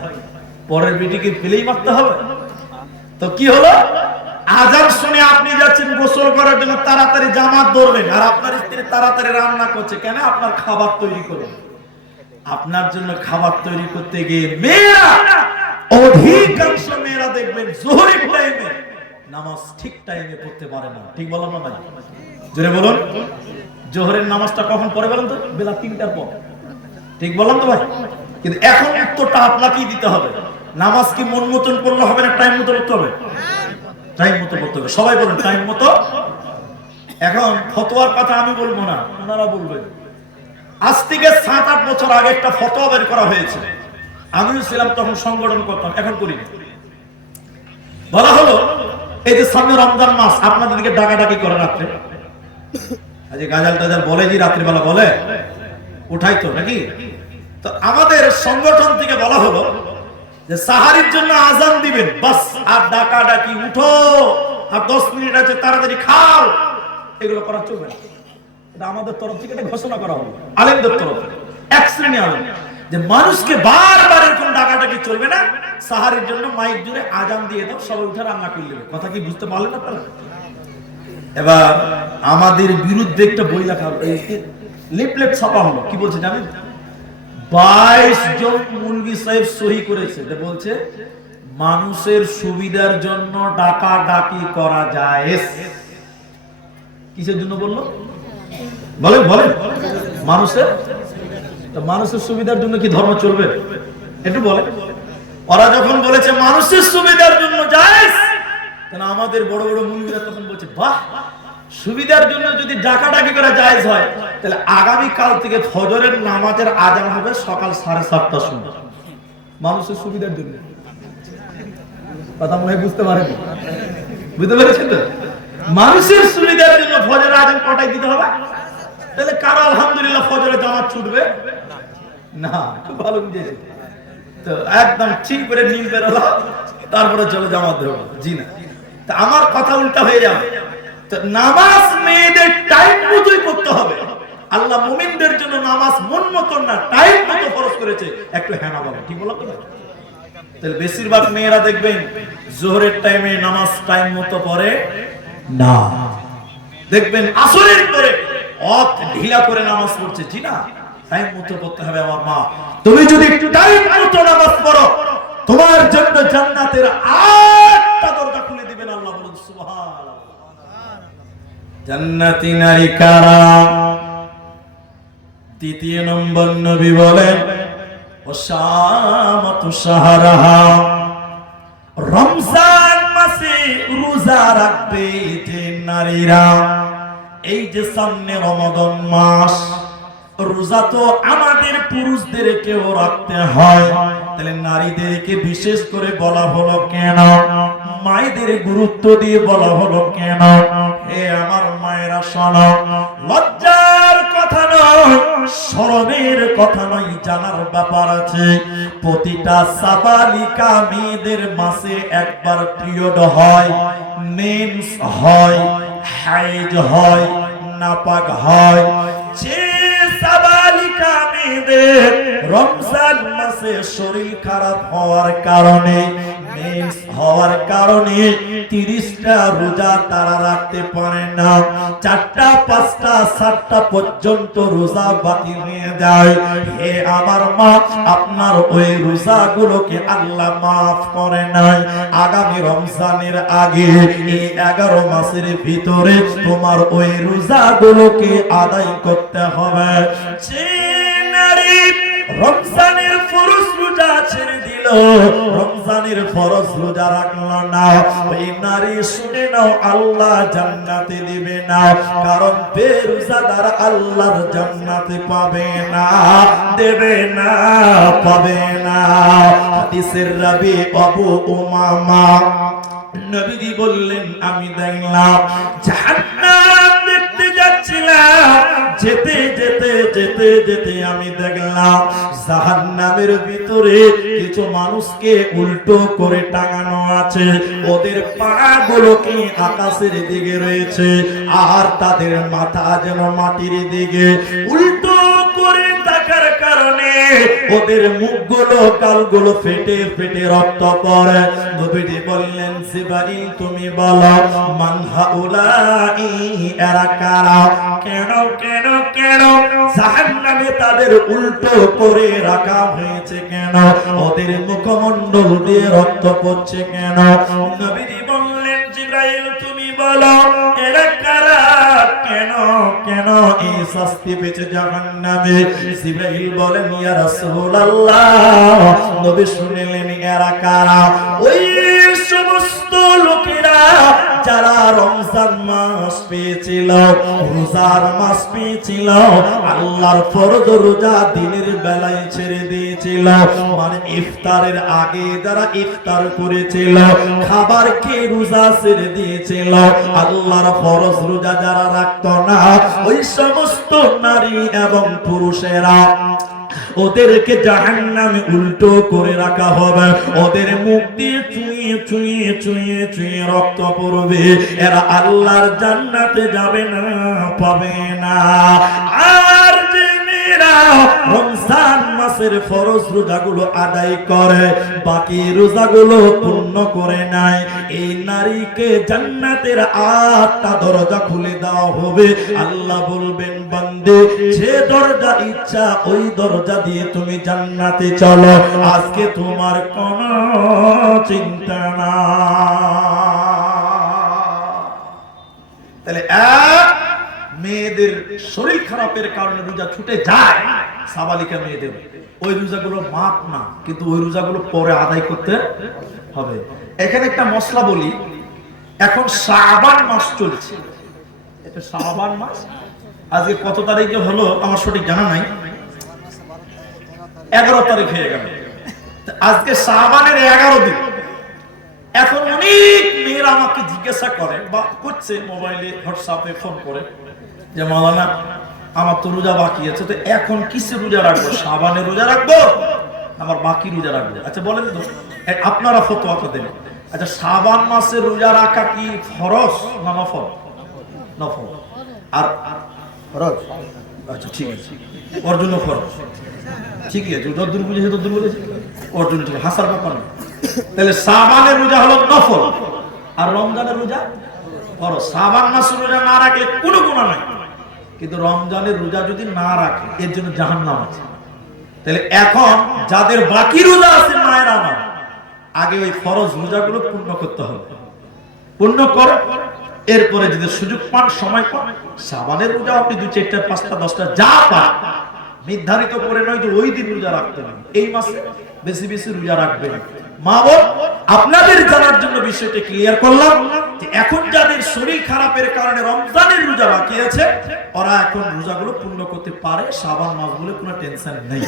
পরের বেটিকে পেলেই মারতে হবে। তো কি হলো? আজান শুনে আপনি যাচ্ছেন গোসল করার জন্য, তাড়াতাড়ি জামাত ধরবেন, আর আপনার স্ত্রী তাড়াতাড়ি রান্না করছে। কেন? আপনার খাবার তৈরি করবেন। আপনার জন্য খাবার তৈরি করতে গিয়ে মেয়েরা, অধিকাংশ মেয়েরা দেখবেন জোহরের টাইমে নামাজ ঠিক টাইমে পড়তে পারে না। ঠিক বললাম না ভাই? জোরে বলুন। জোহরের নামাজটা কখন পড়ে বলেন তো? বেলা 3টার পর। ঠিক বললাম তো ভাই? কিন্তু এখন উত্তরটা আপনাকেই দিতে হবে। নামাজ কি মন মতন পড়লে হবে না টাইম মতো পড়তে হবে? টাইম মতো পড়তে হবে। সবাই বলুন টাইম মতো। এখন ফতোয়ার কথা আমি বলবো না, ওনারা বলবেন। আজ থেকে 7-8 বছর আগে একটা ফতোয়া বের করা হয়েছে, আমিও ছিলাম তখন, সংগঠন করতাম, এখন করি না। বলা হলো এই যে সামনে রমজান মাস, আপনাদের দিকে ডাকাডাকি করে রাত্রে, আজ গাজাল টাজাল বলে যে রাত্রিবেলা বলে উঠাই তো নাকি? তো আমাদের সংগঠন থেকে বলা হলো যে সাহারির জন্য আজান দিবেন, বাস, আর ডাকাডাকি উঠো আর 10 মিনিট আছে তাড়াতাড়ি খাও, এগুলো করা চলবে না। এটা আমাদের তরফ থেকে একটা ঘোষণা করা হলো, আলেমদের তরফ থেকে, এক শ্রেণী আলেম, যে মানুষকে বারবার এরকম ডাকাডাকি চলবে না, সাহারির জন্য মাইক জুড়ে আজান দিয়ে দাও, সবাই উঠে রান্না করে নেবে। কথা কি বুঝতে পারলেন আপনারা? এবার আমাদের বিরুদ্ধে একটা বই লেখা হলো, লিফলেট ছাপা হলো, কি বলছে জানেন? 22 জন মুলবি সাহেব সহি করেছে, বলছে মানুষের সুবিধার জন্য ডাকাডাকি করা জায়েজ। কিসের জন্য বললো? বলেন বলেন। মানুষের সুবিধার জন্য কি ধর্ম চলবে? একটু বলেন। ওরা যখন বলেছে মানুষের সুবিধার জন্য জায়েজ, তাহলে আমাদের বড় বড় মুলবিরা তখন বলছে বাহ, সুবিধার জন্য যদি ডাকাডাকি করা জায়েজ হয়, তাহলে আগামী কাল থেকে ফজরের নামাজের আজান হবে সকাল 7:30টার সময়, মানুষের সুবিধার জন্য। কথা মনে হয় বুঝতে পারেন? বুঝতে পেরেছেন তো? মানুষের সুবিধার জন্য ফজরের আজান কটায় দিতে হবে? তাহলে কারো আলহামদুলিল্লাহ ফজরের জামাত ছুটবে না। খুব ভালো বুঝেছে তো, একদম ঠিক করে নীল বেরোলো, তারপরে চলো জামাত দেবো। জি না, তা আমার কথা উল্টা হয়ে যাবে। তো নামাজ মেয়েদের টাইম মতোই পড়তে হবে। আল্লাহ মুমিনদের জন্য নামাজ মন মতন না, টাইম মতো ফরজ করেছে। একটু হ্যাঁ না বলে, ঠিক বললাম তো? তাহলে বেশিরভাগ মেয়েরা দেখবেন জোহরের টাইমে নামাজ টাইম মতো পড়ে না, দেখবেন আসরের পরে অত ঢিলা করে নামাজ পড়ছে। জি না, টাইম মতো পড়তে হবে। আমার মা, তুমি যদি টাইম মতো নামাজ পড়ো, তোমার জন্য জান্নাতের 8টা দরজা খুলে দিবেন আল্লাহ। বলুন সুবহানাল্লাহ। জান্নাতি নারী কারা? দ্বিতীয় নম্বর নবী বলেন ওয়াসামাতু শাহরাহা, রমজান মাসে রোজা রাখবে যে নারীরা। এই যে সামনে রমাদান মাস, রোজা তো আমাদের পুরুষদেরকেও রাখতে হয়, তাহলে নারীদেরকে বিশেষ করে বলা হলো কেন? মায়েদের গুরুত্ব দিয়ে বলা হলো কেন? হে আমার মায়েরা শোনো, লজ্জার কথা নয়, শরমের কথা নয়, জানার ব্যাপার আছে। প্রতিটা সাবালিকা মেয়েদের মাসে একবার পিরিয়ড হয়, মেন্স হয়, হাইজ হয়, নাপাক হয়। যে সাবালিকা মেয়েদের রমজান মাসে শরীর খারাপ হওয়ার কারণে, মেন্স হওয়ার কারণে 30টা রোজা তারা রাখতে পারে না, 4টা 5টা 7টা পর্যন্ত রোজা বাকি হয়ে যায়। হে আমার মা, আপনার ওই রোজাগুলোকে আল্লাহ মাফ করে নাই। আগামী রমজানের আগে এই 11 মাসের ভিতরে তোমার ওই রোজাগুলোকে আদায় করতে হবে। যে নারী রমজানের ফরজ রোজা ছেড়ে দিল, রমজানের ফরজ রোজা রাখলো না, ওই নারী শুনে নাও আল্লাহ জান্নাতে দিবে না। কারণ বেরোজাদার আল্লাহর জান্নাতে পাবে না, দেবে না, পাবে না। হাদিসের রাবি আবু উমামা নবীজি বললেন, আমি দেখলাম জাহান্নাম দেখতে যাচ্ছিলাম, যেতে যেতে যেতে যেতে আমি দেখলাম জাহান্নামের ভিতরে কিছু মানুষকে উল্টো করে টাঙানো আছে, ওদের পাগুলো কি আকাশের দিকে রয়েছে আর তাদের মাথা যেন মাটির দিকে। উল্টো করে থাকার কারণে ওদের মুখগুলো গালগুলো ফেটে ফেটে রক্ত পড়ে। নবীজি বললেন, জিবরাইল তুমি বলো মান হাউলাই, এরা কারা? কেন কেন কেন জাহান্নামে তাদের উল্টো করে রাখা হয়েছে কেন? ওদের মুখমণ্ডল দিয়ে রক্ত পড়ছে কেন? নবীজি বললেন, জিবরাইল জিবরাইল তুমি বলো এরা কারা, কেন কেন এই শাস্তি পেয়েছে জাহান্নামে? জিবরাইল বলেন ইয়া রাসূলুল্লাহ, নবী শুনলেন এরা কারা? ওই সমস্ত লোকেরা যারা রমজান মাস পেয়েছিল, রোজার মাস পেয়েছিল, আল্লাহর ফরজ রোজা দিনের বেলায় ছেড়ে দিয়েছিল, মানে ইফতারের আগে যারা ইফতার করেছিল, খাবার খেয়ে রোজা ছেড়ে দিয়েছিল, আল্লাহর ফরজ রোজা যারা রাখতো না, ওই সমস্ত নারী এবং পুরুষেরা ওদেরকে জাহান্নামে উল্টো করে রাখা হবে, ওদের মুখ দিয়ে চুইয়ে চুইয়ে চুইয়ে চুইয়ে রক্ত পড়বে, এরা আল্লাহর জান্নাতে যাবে না, পাবে না। আর যে মেয়েরা রমজান মাসের ফরজ রোজাগুলো আদায় করে, বাকি রোজাগুলো পূর্ণ করে নাই, এই নারীকে জান্নাতের 8টা দরজা খুলে দেওয়া হবে। আল্লাহ বলবেন বান্দে, যে দরজা ইচ্ছা ওই দরজা দিয়ে তুমি জান্নাতে চলো, আজকে তোমার কোনো চিন্তা না। তাহলে মেয়েদের শরীর খারাপের কারণে রোজা ছুটে যায়, সাবালিকা মেয়েদের, ওই রোজাগুলো মাপ না, কিন্তু ওই রোজাগুলো পরে আদায় করতে হবে। এখানে একটা মশলা বলি, এখন শাবান মাস চলছে, এটা শাবান মাস, আজকে কত তারিখে হলো আমার সঠিক জানা নাই, 11 তারিখ হয়ে গেল, আজকে শাবানের 11 দিন। এখন অনেক মেয়েরা আমাকে জিজ্ঞাসা করে বা করছে মোবাইলে, হোয়াটসঅ্যাপে ফোন করে যে মাওলানা আমার তো রোজা বাকি আছে, তো এখন কিসে রোজা রাখবো, শাবানের রোজা রাখবো আমার বাকি রোজা রাখবো? আচ্ছা বলেন তো, আপনারা ফতোয়া দেন। আচ্ছা শাবান মাসে রোজা রাখা কি ফরজ না নফল? নফল। আর ফরজ, আচ্ছা ঠিক আছে, ওর জন্য ফরজ, ঠিকই আছে, যতদূর বুঝেছে ততদূর বলেছে, ওর জন্য ঠিক, হাসার ব্যাপার না। তাহলে শাবানের রোজা হলো নফল, আর রমজানের রোজা ফরজ। শাবান মাসের রোজা না রাখলে কোনো গুনাহ নাই, কিন্তু রমজানের রোজা যদি না রাখে এর জন্য জাহান্নাম আছে। তাহলে এখন যাদের বাকি রোজা আছে মায়েরা আমার, আগে ওই ফরজ রোজাগুলো পূর্ণ করতে হবে, পূর্ণ করে এরপরে যদি সুযোগ পান, সময় পান, শাবানের রোজা আপনি 2, 4, 5, 10 যা পান, নির্ধারিত করে নয় যে ওই দিন রোজা রাখতে হবে, এই মাসে বেশি বেশি রোজা রাখবেন। মা বোন, আপনাদের জানার জন্য বিষয়টা ক্লিয়ার করলাম যে এখন যাদের শরীর খারাপের কারণে রমজানের রোজা বাকি আছে, ওরা এখন রোজাগুলো পূর্ণ করতে পারে, শাবান মাস বলে কোনো টেনশন নেই।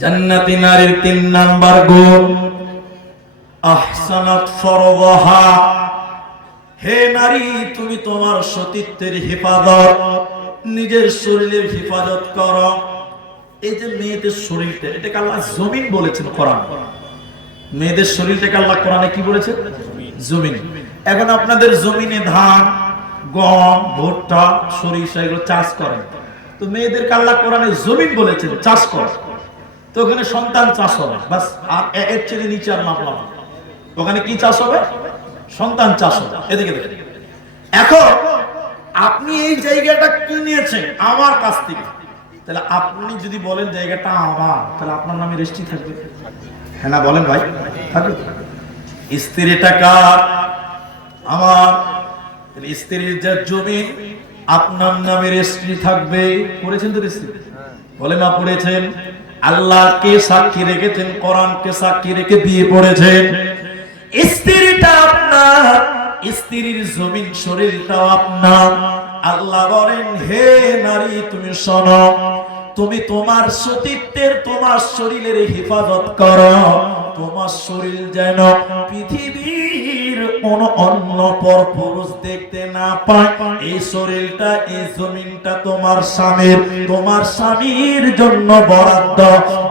জান্নাতি নারীর 3 নাম্বার গুণ, আহসানাত ফরজাহা। হে নারী, তুমি তোমার সতীত্বের হেফাজত, নিজের শরীরের হেফাজত করো। এই যে মেয়েদের শরীরটা, এটাকে আল্লাহ জমিন বলেছেন কোরআন, মেয়েদের শরীরটাকে আল্লাহ কোরআনে কি বলেছে? জমিন। এখন আপনাদের জমিনে ধান, গম, ভুট্টা, সরিষা এগুলো চাষ করেন, তো মেয়েদেরকে আল্লাহ কোরআনে জমিন বলেছেন, চাষ করে, তো ওখানে সন্তান চাষ হবে, বাস, আর এর চেয়ে নিচে আর মাপলাম। ওখানে কি চাষ হবে? সন্তান চাষ হবে। এদিকে দেখেন, এখন আপনি এই জায়গাটা কিনেছেন আমার কাছ থেকে, তাহলে আপনি যদি বলেন জায়গাটা আমার, তাহলে আপনার নামে রেজিস্ট্রি থাকবে, হ্যাঁ না বলেন ভাই? থাকবে। স্ত্রীটা কার? আমার। স্ত্রীর যে জমি আপনার নামে রেজিস্ট্রি থাকবে। পড়েছেন তো রেজিস্ট্রি? বলে মা পড়েছেন। আল্লাহকে সাক্ষী রেখেছেন, কোরআনকে সাক্ষী রেখে বিয়ে পড়েছেন। স্ত্রীটা আপনার, স্ত্রীর জমিন শরীরটাও আপনার। আল্লাহ বলেন, হে নারী তুমি শোনো, তুমি তোমার সতীত্বের, তোমার শরীরের হেফাজত করো। তোমার শরীর যেন পৃথিবীর কোন অন্য পর পুরুষ দেখতে না পায়। এই শরীরটা, এই জমিনটা তোমার স্বামীর, তোমার স্বামীর জন্য বরাদ্দ,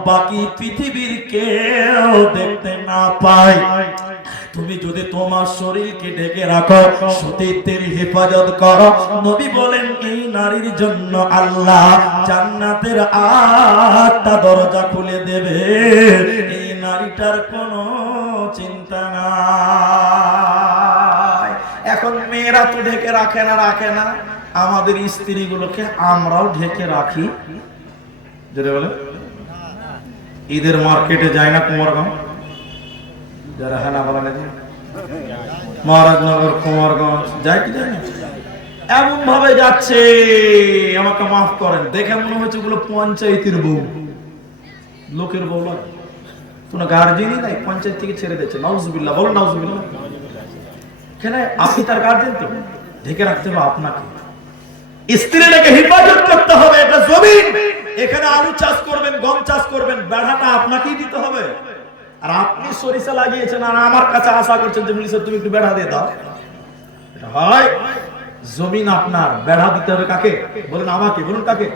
বাকি পৃথিবীর কেউ দেখতে না পায়। তুমি যদি তোমার শরীরকে ঢেকে রাখো, সতীত্বের হেফাজত করো, নবী বলেন এই নারীর জন্য আল্লাহ জান্নাতের 8টা দরজা খুলে দেবে। এই নারীটার কোনো চিন্তা নাই। এখন মেয়েরা তো ঢেকে রাখে না, আমাদের স্ত্রীগুলোকে আমরাও ঢেকে রাখি। যেটা বলে ঈদের মার্কেটে যায় না কুমারগাঁও, যারা হ্যাঁ না বলা মহারাজনগর, কুমারগঞ্জ, যায় কি যায় না, এমন ভাবে যাচ্ছে, আমাকে মাফ করেন, দেখে মনে হচ্ছে ওগুলো পঞ্চায়েতের বউ, লোকের বউ নয়, কোনো গার্জেনই নাই, পঞ্চায়েত থেকে ছেড়ে দিচ্ছে। নাউজুবিল্লাহ, বলো নাউজুবিল্লাহ। কেন? আপনি তার গার্জেন তো, ঢেকে রাখতে হবে আপনাকে। স্ত্রীটাকে হেফাজত করতে হবে, এটা জমিন, এখানে আলু চাষ করবেন, গম চাষ করবেন, বেড়াটা আপনাকেই দিতে হবে। আর আপনি সরিষা লাগিয়েছেন আর আমার কাছে আশা করছেন যে মিলিসা তুমি একটু বেড়া দিয়ে দাও, এটা হয়? জমিন আপনার, বেড়া দিতে হবে কাকে? বলেন আমাকে, বলুন কাকে?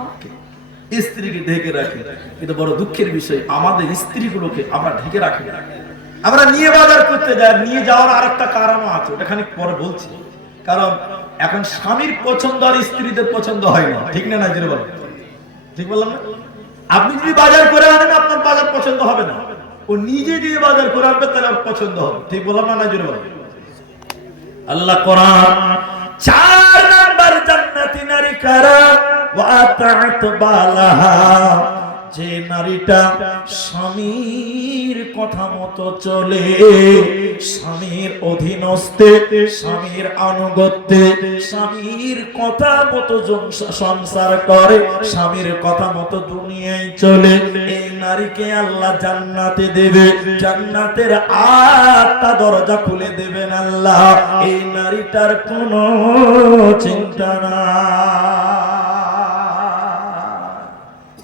আমাকে। স্ত্রীকে ঢেকে রাখে, কিন্তু বড় দুঃখের বিষয় আমাদের স্ত্রীগুলোকে আমরা ঢেকে রাখি। আমরা নিয়ে বাজার করতে যাই, নিয়ে যাওয়ার আরেকটা কারণ আছে, ওটা খানিক পরে বলছি। কারণ এখন স্বামীর পছন্দ আর স্ত্রীদের পছন্দ হয় না, ঠিক না? না জেনে বলেন, ঠিক বললাম না? আপনি যদি বাজার করে আনেন আপনার বাজার পছন্দ হবে না, ও নিজে দিয়ে বাজার করে আনবে তাহলে পছন্দ হবে, ঠিক বললাম না? না জেনে বলেন। আল্লাহ কোরআন 4 নাম্বার জান্নাতি নারী কারা? ওয়া তা'ত বালাহা, যে নারীটা স্বামীর কথা মতো চলে, স্বামীর অধীনস্থে, স্বামীর আনুগত্যে, স্বামীর কথা মতো সংসার করে, স্বামীর কথা মতো দুনিয়ায় চলে, এই নারীকে আল্লাহ জান্নাতে দেবে, জান্নাতের 8টা দরজা খুলে দেবেন আল্লাহ। এই নারীটার কোনো চিন্তা না।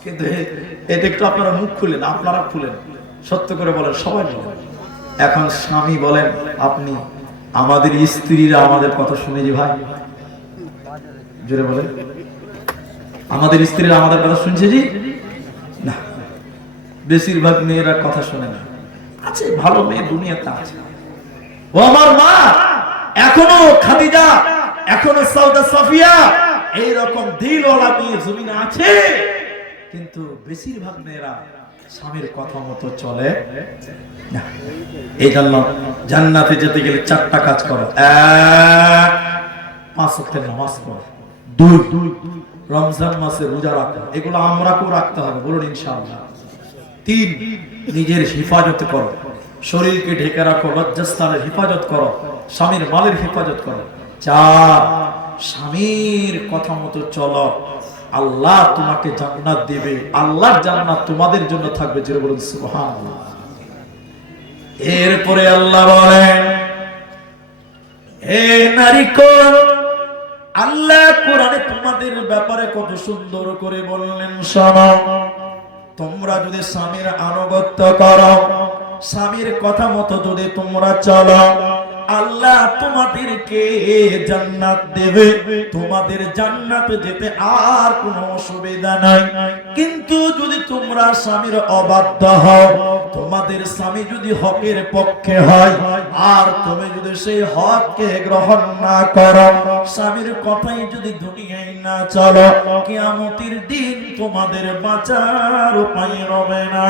কিন্তু এটা একটু আপনারা মুখ খুলেন, আপনারা খুলেন, সত্য করে বলেন, সবাই বলেন। এখন স্বামী বলেন, আপনি আমাদের স্ত্রীরা আমাদের কথা শুনে যে ভাই, জোরে বলেন, আমাদের স্ত্রীরা আমাদের কথা শুনছে জি না? বেশিরভাগ মেয়েরা কথা শুনে না। আছে ভালো মেয়ে দুনিয়াতে আছে, ও আমার মা, এখনো খাদিজা, এখনো সাউদা সাফিয়া, এইরকম দিলওয়ালা মেয়ে জমিনে আছে, কিন্তু বেশিরভাগ মেয়েরা স্বামীর কথা মতো চলে না। এই জন্য জান্নাতে যেতে গেলে 4টা কাজ করো। 1, 5 ওয়াক্তের নামাজ পড়ো। 2, রমজান মাসে রোজা রাখো, এগুলো আমরাকেও রাখতে হবে, বলুন ইনশাআল্লাহ। 3, নিজের হেফাজত করো, শরীরকে ঢেকে রাখো, লজ্জাস্থানের হেফাজত করো, স্বামীর মালের হেফাজত করো। 4, স্বামীর কথা মতো চলো, আল্লাহ তোমাকে জান্নাত দিবে, আল্লাহর জান্নাত তোমাদের জন্য থাকবে, জোরে বলুন সুবহানাল্লাহ। এরপরে আল্লাহ বলেন, হে নারীগণ, আল্লাহ কোরআনে তোমাদের ব্যাপারে কত সুন্দর করে বললেন, শোনো, তোমরা যদি স্বামীর আনুগত্য করো, স্বামীর কথা মতো যদি তোমরা চলো, আল্লাহ তোমাদেরকে জান্নাত দেবে, তোমাদের জান্নাতে যেতে আর কোনো অসুবিধা নাই। কিন্তু যদি তোমরা স্বামীর অবাধ্য হও, তোমাদের স্বামী যদি হকের পক্ষে হয়, আর তুমি যদি সেই হককে গ্রহণ না করো, স্বামীর কথাই যদি দুনিয়ায় না চলো, কিয়ামতের দিন তোমাদের বাঁচার উপায় হবে না।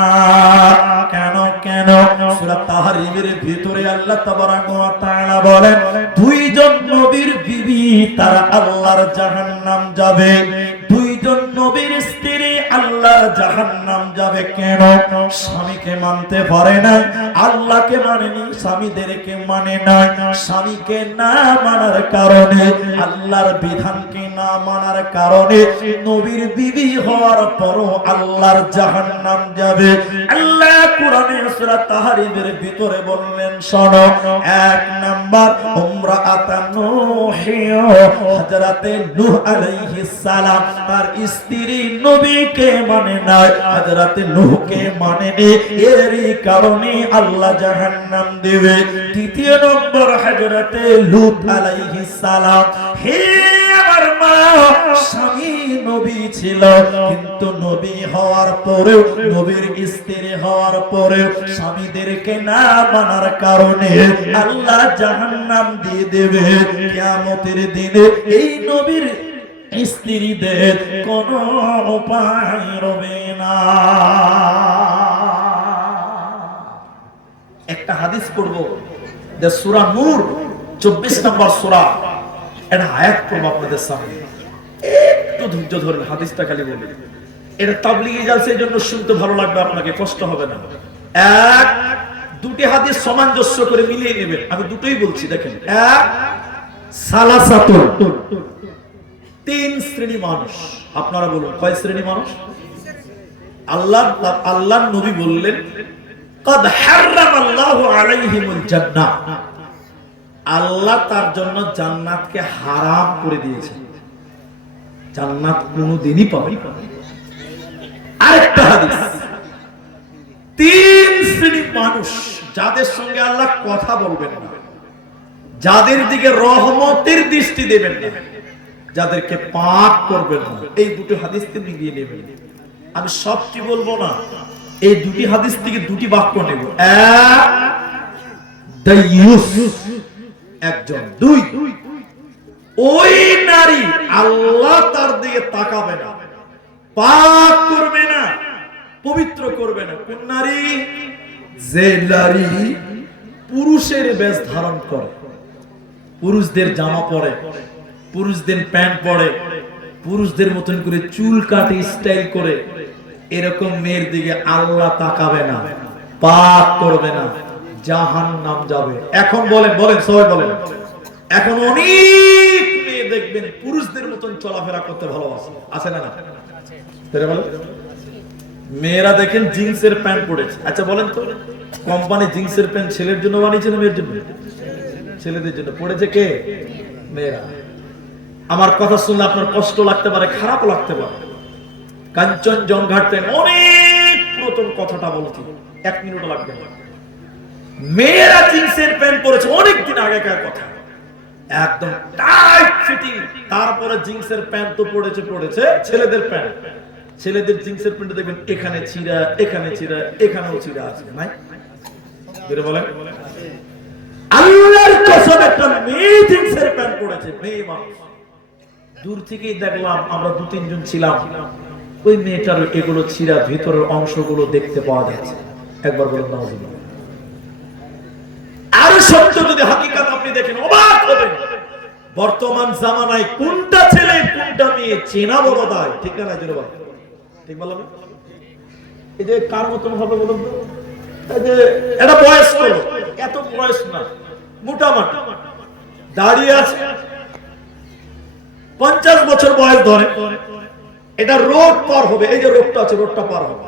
কেন? সূরা তাহরিমের ভিতরে আল্লাহ তাবারাক ওয়া তাআলা বলেন, 2 জন নবীর বিবি তারা আল্লাহর জাহান্নাম যাবে, 2 জন নবীর স্ত্রী আল্লাহর জাহান্নাম যাবে। কেন? স্বামীকে মানতে পারে না, আল্লাহকে মানেনি, স্বামীদেরকে মানে না। স্বামীকে না মানার কারণে, আল্লাহর বিধানকে না মানার কারণে নবীর বিবি হওয়ার পরও আল্লাহর জাহান্নাম যাবে। আল্লাহ কোরআনে সূরা তাহরিমের ভিতরে বললেন, শোনো, 1 নাম্বার উমরাআতান নূহ, হযরতে নূহ আলাইহিস সালাম তার স্ত্রী নবীকে মানে না, হযরতে নূহকে মানেনি, এরই কারণে আল্লাহ জাহান্নাম দেবে। 2 নম্বর হযরতে লূত আলাইহিস সালাম, হে আমার মা, স্বামী নবী ছিল, কিন্তু নবী হওয়ার পরেও, নবীর স্ত্রী হওয়ার পরেও স্বামীদেরকে না মানার কারণে আল্লাহ জাহান্নাম দিয়ে দেবে। কিয়ামতের দিনে এই নবীর স্ত্রীদের কোনো উপায় রবে না। একটা হাদিস পড়বো, যে সূরা নূর 24 নম্বর সূরা, এটা আয়াত পড়বো আপনাদের সামনে, একটু ধৈর্য ধরেন, হাদিসটা খালি বলি। এটা তাবলীগী জালসা, এই জন্য শুনতে ভালো লাগবে আপনাকে, কষ্ট হবে না। 1, দুটি হাদিস সামঞ্জস্য করে মিলিয়ে নেবেন। আমি দুটোই বলছি, দেখেন। এক, সালাসাতুন, তিন শ্রেণী মানুষ। আপনারা বলুন কয় শ্রেণী মানুষ? আল্লাহ নবী বললেন কদ হারামাল্লাহু আলাইহিমুল জান্নাহ, আল্লাহ তার জন্য জান্নাতকে হারাম করে দিয়েছেন, জান্নাত কোনোদিনই পাবে না। আরেকটা হাদিস, তিন শ্রেণীর মানুষ যাদের সঙ্গে আল্লাহ কথা বলবেন না, যাদের দিকে রহমতের দৃষ্টি দেবেন না, যাদেরকে পাপ করবেন না। এই দুটো হাদিস থেকে মিলিয়ে নেবেন। আমি সবটি বলবো না, এই দুটি হাদিস থেকে দুটি বাক্য নেব। এক, দাইয়ুস একজন। দুই, ওই নারী আল্লাহ তার দিকে তাকাবে না, পাপ করবে না, পবিত্র করবে না। কোন নারী? যে নারী পুরুষের বেশ ধারণ করে, পুরুষদের জামা পরে, পুরুষদের প্যান্ট পরে, পুরুষদের মতন করে চুল কাটে, স্টাইল করে, এরকম মেয়ের দিকে আল্লাহ তাকাবে না, পাপ করবে না, জাহান্নাম যাবে। এখন বলেন বলেন সবাই বলেন, এখন অনেক মেয়ে দেখবেন পুরুষদের মতন চলাফেরা করতে ভালোবাসে, আছে না? না মেয়েরা দেখেন জিন্সের প্যান্ট পরেছে। আচ্ছা বলেন তো, কোম্পানি জিন্সের প্যান্ট ছেলের জন্য বানিয়েছে না মেয়ের জন্য? ছেলেদের জন্য। পড়েছে কে? মেয়েরা। আমার কথা শুনলে আপনার কষ্ট লাগতে পারে, খারাপ লাগতে পারে। কাঞ্চনজঙ্ঘাতে অনেক প্রথম কথাটা বলছি, 1 মিনিট লাগবে না। মেয়েরা জিন্সের প্যান্ট পরেছে অনেকদিন আগেকার কথা, একদম টাইট ফিটিং। তারপরে জিন্সের প্যান্ট তো পড়েছে ছেলেদের প্যান্ট, ছেলেদের জিন্সের প্যান্ট দেখবেন এখানে ছিঁড়া, এখানে ছিঁড়া, এখানেও ছিঁড়া আছে, নাই? বেরে বলেন। আল্লাহর কসম, একটা মেয়ে জিন্সের প্যান্ট পরেছে, মেয়ে মানুষ। দূর থেকেই দেখলাম, আমরা 2-3 জন ছিলাম, ওই মেয়েটার এগুলো ছিঁড়া, ভিতরের অংশগুলো দেখতে পাওয়া যাচ্ছে। একবার বলেন নাউজুবিল্লাহ। আর সত্য যদি হাকিকাত আপনি দেখেন অবাক হবেন। বর্তমান জামানায় কোনটা ছেলে কোনটা মেয়ে চেনা বড় দায়, ঠিক না? জোরে বলেন, ঠিক বললাম? এই যে কার মতন হবে বলুন তো? এই যে এটা বয়স হলো, এত বয়স না, মোটামুটি দাঁড়িয়ে আছে, 50 বছর বয়স ধরে। এটা রোড পার হবে, এই যে রোডটা আছে, রোডটা পার হবে।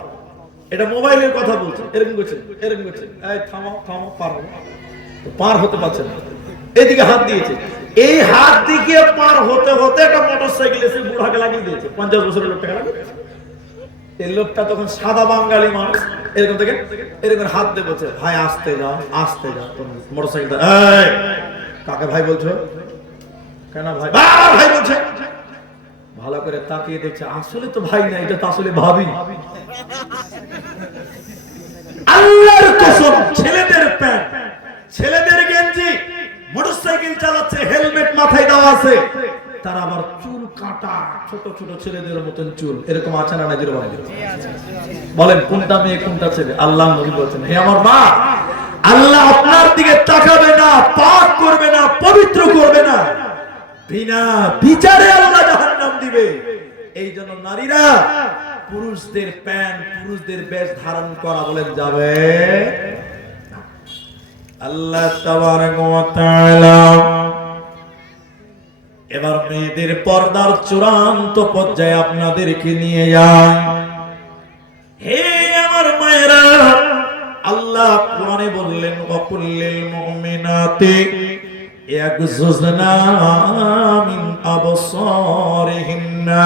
এটা মোবাইলের কথা বলছে, এরকম করছে, এরকম করছে, এই থামো থামো, পার হবে, পার হতে পারছে না, এদিকে হাত দিয়েছে। এই হাত দিকে পার হতে হতে একটা মোটরসাইকেল এসে বুড়াকে লাগিয়ে দিয়েছে, 50 বছরের লোকটাকে লাগিয়ে দিয়েছে। এই লোকটা তখন সাদা বাঙালি মানুষ, এরকম থেকে এরকম হাত দিয়ে বলছে, ভাই আসতে যাও, আসতে যাও। মোটরসাইকেলটা, এই কাকে ভাই বলছো? কেন ভাই? ভাই বলছে। ভালো করে তাকিয়ে দেখছে, আসলে তো ভাই না, এটা তো আসলে ভাবি। আল্লাহর কসম, ছেলেদের প্যান্ট, ছেলেদের গেঞ্জি, মোটরসাইকেল চালাচ্ছে, হেলমেট মাথায় দেওয়া আছে, তার আবার চুল কাটা, ছোট ছোট ছেলেদের মতন চুল, এরকম আছে না? নাজির বলেন কোনটা মেয়ে কোনটা ছেলে? আল্লাহ নবী বলেছেন, হে আমার মা, আল্লাহ আপনার দিকে তাকাবে না, পাক করবে না, পবিত্র করবে না, বিনা বিচারে আল্লাহ জাহান্নাম দিবে। এই জন্য নারীরা পুরুষদের প্যান্ট, পুরুষদের বেশ ধারণ করা বলেন যাবে। আল্লাহ তাবারক ওয়া তাআলা এবার মেয়েদের পর্দার চূড়ান্ত পর্যায়ে আপনাদেরকে নিয়ে যায়। হে আমার মায়েরা, আল্লাহ কোরআনে বললেন, ওয়াকুল্লিল মুমিনাতি ইয়াগযুযনা মিন আবসারিহিন্না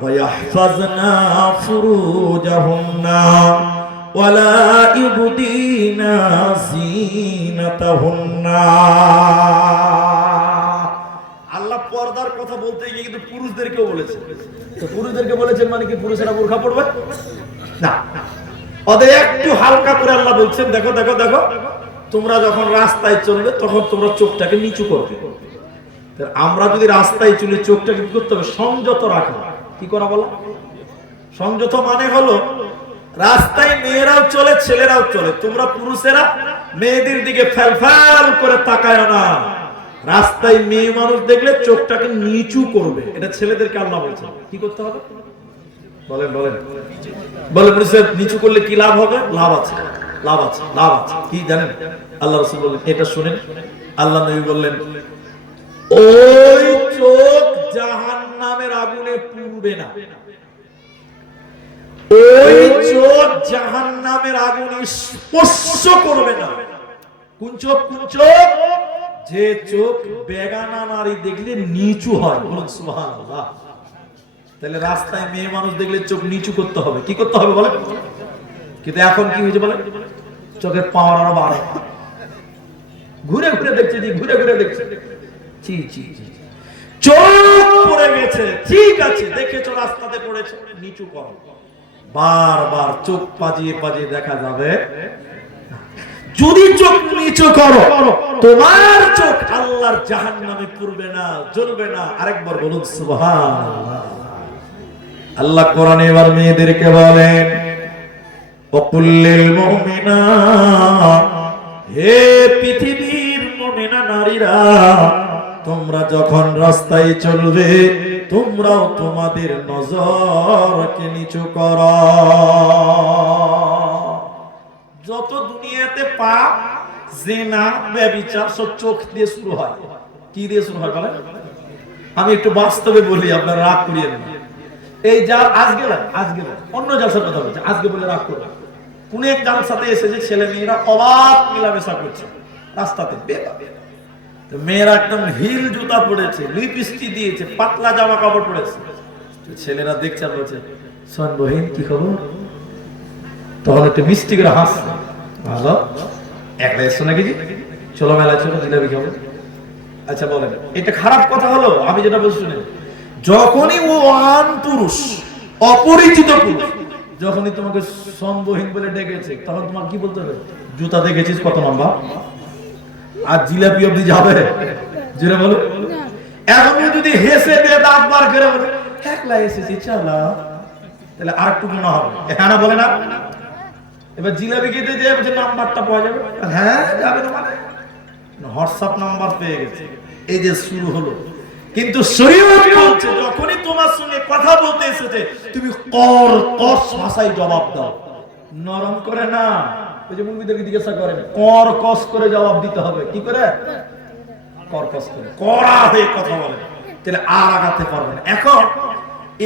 ওয়া ইয়াহফাযনা ফুরুজাহুন্না ওয়া লা ইবদিনা যিনাতাহুন্না। আল্লাহ পর্দার কথা বলতে গিয়ে কিন্তু পুরুষদেরকেও বলেছে। তো পুরুষদেরকে বলেছেন মানে কি পুরুষেরা বোরকা পরবে না? ওদের একটু হালকা করে আল্লাহ বলছেন, দেখো দেখো দেখো, তোমরা যখন রাস্তায় চলবে তখন তোমরা চোখটাকে নিচু করবে। আমরা যদি রাস্তায় চলে চোখটাকে কি করতে হবে? সংযত রাখা। কি করা বলো? সংযত মানে হলো রাস্তায় মেয়েরাও চলে, ছেলেরাও চলে, তোমরা পুরুষেরা মেয়েদের দিকে ফ্যাল ফ্যাল করে তাকায় না। রাস্তায় মেয়ে মানুষ দেখলে চোখটাকে নিচু করবে, এটা ছেলেদেরকে আল্লাহ বলছে। কি করতে হবে বলেন? বলেন বলেন, নিচু করলে কি লাভ হবে? লাভ আছে। লাভ আছে, লাভ আছে। কি জানেন? আল্লাহ রাসূল বললেন, এটা শুনেন। আল্লাহ নবী বললেন, ওই চোখ জাহান্নামের আগুনে পুড়বে না, ওই চোখ জাহান্নামের আগুনে স্পর্শ করবে না। কোন চোখ? কোন চোখ? যে চোখ বেগানা নারী দেখলে নিচু হয়। বলুন সুবহানাল্লাহ। তাহলে রাস্তায় মেয়ে মানুষ দেখলে চোখ নিচু করতে হবে। কি করতে হবে বলেন? কিন্তু এখন কি হয়েছে বলেন? চোখের পাওয়ার আরো বাড়ে, ঘুরে ঘুরে দেখছে, ঘুরে ঘুরে দেখছে। চি চি চি, চোখ পড়ে গেছে, ঠিক আছে, দেখেছো রাস্তাতে পড়েছে, নিচু করো। বারবার চোখ পাজিয়ে পাজিয়ে দেখা যাবে। যদি চোখ নিচু করো, তোমার চোখ আল্লাহর জাহান্নামে পুড়বে না, জ্বলবে না। আরেকবার বলুন সুবহানাল্লাহ। আল্লাহ কোরআনে এবার মেয়েদেরকে বলেন, ওয়াকুল্লিল মুমিনাত, হে পৃথিবীর মুমিনা নারীরা, তোমরা যখন রাস্তায় চলবে, তোমরাও তোমাদের নজরকে নিচু করো। যত দুনিয়াতে পাপ, জিনা, ব্যভিচার সব চোখ দিয়ে শুরু হয়। কি দিয়ে শুরু হয় বলেন? আমি একটু বাস্তবে বলি, আপনারা রাগ করিয়েন না। এই যা আজকে অন্য জালসার কথা বলছে, আজকে বলে রাগ করবে। কোন এক জালসাতে এসেছে ছেলে মেয়েরা অবাক মেলামেশা করছে রাস্তাতে, তো মেয়েরা একদম হিল জুতা পড়েছে, লিপস্টিক দিয়েছে, পাতলা জামা কাপড় পড়েছে। ছেলেরা দেখছে আর বলছে, শোন বহিন কি খবর? তখন একটু মিষ্টি করে হাসছে, ভালো একলা এসছো নাকি? চলো মেলায় চলো, জিলাপি খাবো। আচ্ছা বলেন, এটা খারাপ কথা হলো? আমি যেটা বলছি, যখনই ও পুরুষ, অপরিচিত পুরুষ, যখনই তোমাকে সম্বহীন বলে ডেকেছে, তখন তোমার কি বলতে হবে? জুতা দেখেছিস কত লম্বা, আর জিলাপি অব্দি যাবে? জোরে বলো। এখন যদি হেসে দিয়ে দাঁত বার করে বলে, একলা এসেছি চলো, তাহলে আর একটু মনে হবে। হ্যাঁ না বলে না? এবার জিলাপি খেতে যে বলছে নাম্বারটা পাওয়া যাবে, হ্যাঁ যাবে না, মানে হোয়াটসঅ্যাপ নাম্বার পেয়ে গেছে। এই যে শুরু হলো। কিন্তু শরীয়ত বলছে, যখনই তোমার সঙ্গে কথা বলতে এসেছে, তুমি কস ভাষায় জবাব দাও, নরম করে না। ওই যে মুমিনদেরকে জিজ্ঞাসা করেন, কস করে জবাব দিতে হবে। কি করে? কস করে, কড়া হয়ে কথা বলে, তাহলে আর আগাতে পারবে না। এখন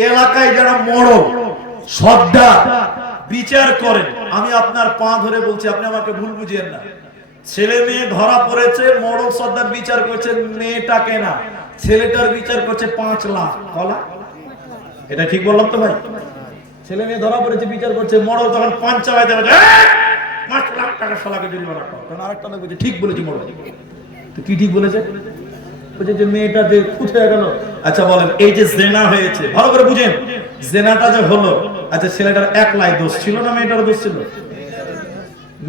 এলাকায় যারা বড় শ্রদ্ধা বিচার করেন, আমি আপনার পা ধরে বলছি, আপনি আমাকে ভুল বুঝিয়েন না। ছেলে মেয়ে ধরা পড়েছে, মরণ সর্দার বিচার করছে মেয়েটাকে না, ছেলেটার বিচার করছে 5 লাখ কলা। এটা ঠিক বললাম তো ভাই? ছেলে মেয়ে ধরা পড়েছে, বিচার করছে মরণ, তখন 5 চালাইতে হবে, 5 লাখ টাকা শালাকে জরিমানা করো। কারণ আরেকটা লোক বলছে ঠিক বলেছি মরণ। তো কি ঠিক বলেছে? বলছে যে মেয়েটা যে খুঁত হয়ে গেল। আচ্ছা বলেন, এই যে জেনা হয়েছে, ভালো করে বুঝেন, জেনাটা যে হলো, আচ্ছা ছেলেটার একলাই দোষ ছিল না মেয়েটার দোষ ছিল?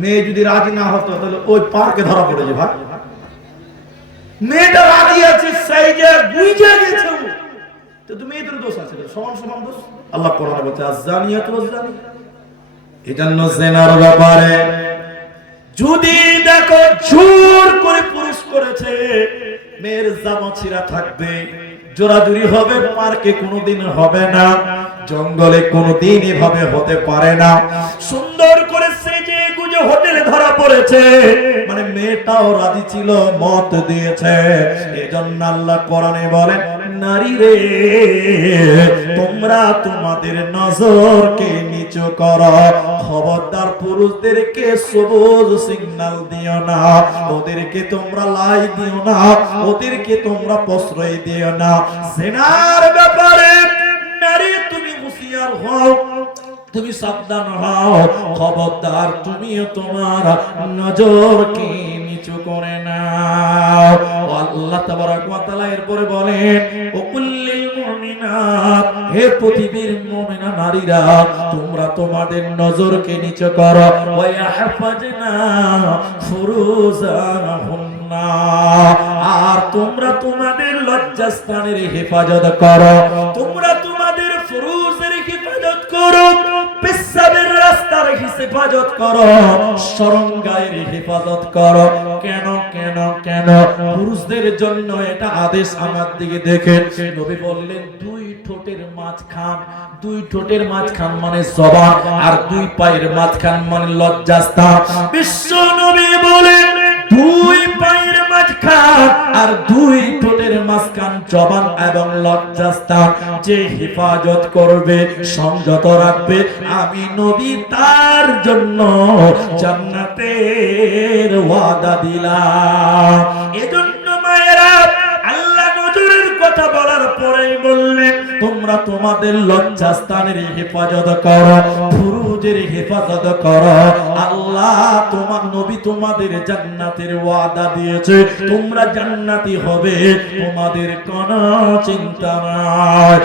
মেয়ে যদি রাজি না হতো তাহলে ওই পার্কে ধরা পড়েছে ভাই। মেয়েটা রাজি আছে, সেই যে বুঝে গেছে, তো তুমি মেয়েদের দোষ আছে, সমান সমান দোষ। আল্লাহ কোরআনে বলছে, আয-যানিয়াতু ওয়াজ-যানি। এজন্য জেনার ব্যাপারে যদি দেখো জোর করে পুরুষ করেছে, মেয়ের জামা ছিঁড়া থাকবে, জোরাজুরি হবে, পার্কে কোনোদিন হবে না, জঙ্গলে কোনোদিন এভাবে হতে পারে না। সুন্দর করে সেজে গুজে হোটেলে ধরা পড়েছে, মানে মেয়েটাও রাজি ছিল, মত দিয়েছে। এজন্য আল্লাহ কোরআনে বলেন, নারী রে, তোমরা তোমাদের নজরকে নিচু করো। খবরদার পুরুষদেরকে সবুজ সিগন্যাল দিও না, ওদেরকে তোমরা লাই দিও না, ওদেরকে তোমরা প্রশ্রয় দিও না। জিনার ব্যাপারে নারী তুমি হুঁশিয়ার হও, তুমি সাবধান হও। খবরদার তুমিও তোমার নজরকে নিচু করে নাও। আল্লাহ তাবারাক ওয়া তাআলা এরপরে বলেন, ওকুল্লিল মুমিনাত, হে পৃথিবীর মুমিনা নারীরা, তোমরা তোমাদের নজরকে নিচু করো। ওয়া ইয়াহফাজনা ফুরুজাহুন্না, আর তোমরা তোমাদের লজ্জাস্থানের হেফাজত করো, তোমরা তোমাদের ফুরুজের হেফাজত করো, পেশাবের রাস্তার হেফাজত করো, শরমগায়ের হেফাজত করো। কেন কেন কেন? পুরুষদের জন্য এটা আদেশ। আমার দিকে দেখেন, নবী বললেন 2 ঠোঁটের মাঝখান, দুই ঠোঁটের মাঝখান মানে জবান, আর দুই পায়ের মাঝখান মানে লজ্জাস্থান। বিশ্ব নবী বলেন দুই পায়ের মাঝখান আর দুই ঠোঁটের মাঝখান জবান এবং লজ্জাস্থান যে হেফাজত করবে, সংযত রাখবে, আমি নবী তার জন্য জান্নাতের ওয়াদা দিলাম। এজন্য মায়েরা আল্লাহ নজরের কথা বলার পরেই বললেন তোমরা তোমাদের লজ্জাস্থানের হেফাজত করো, ফুরুজের হেফাজত করো। আল্লাহ তোমার নবী তোমাদের জান্নাতের ওয়াদা দিয়েছে, তোমরা জান্নাতি হবে, তোমাদের কোনো চিন্তা নাই।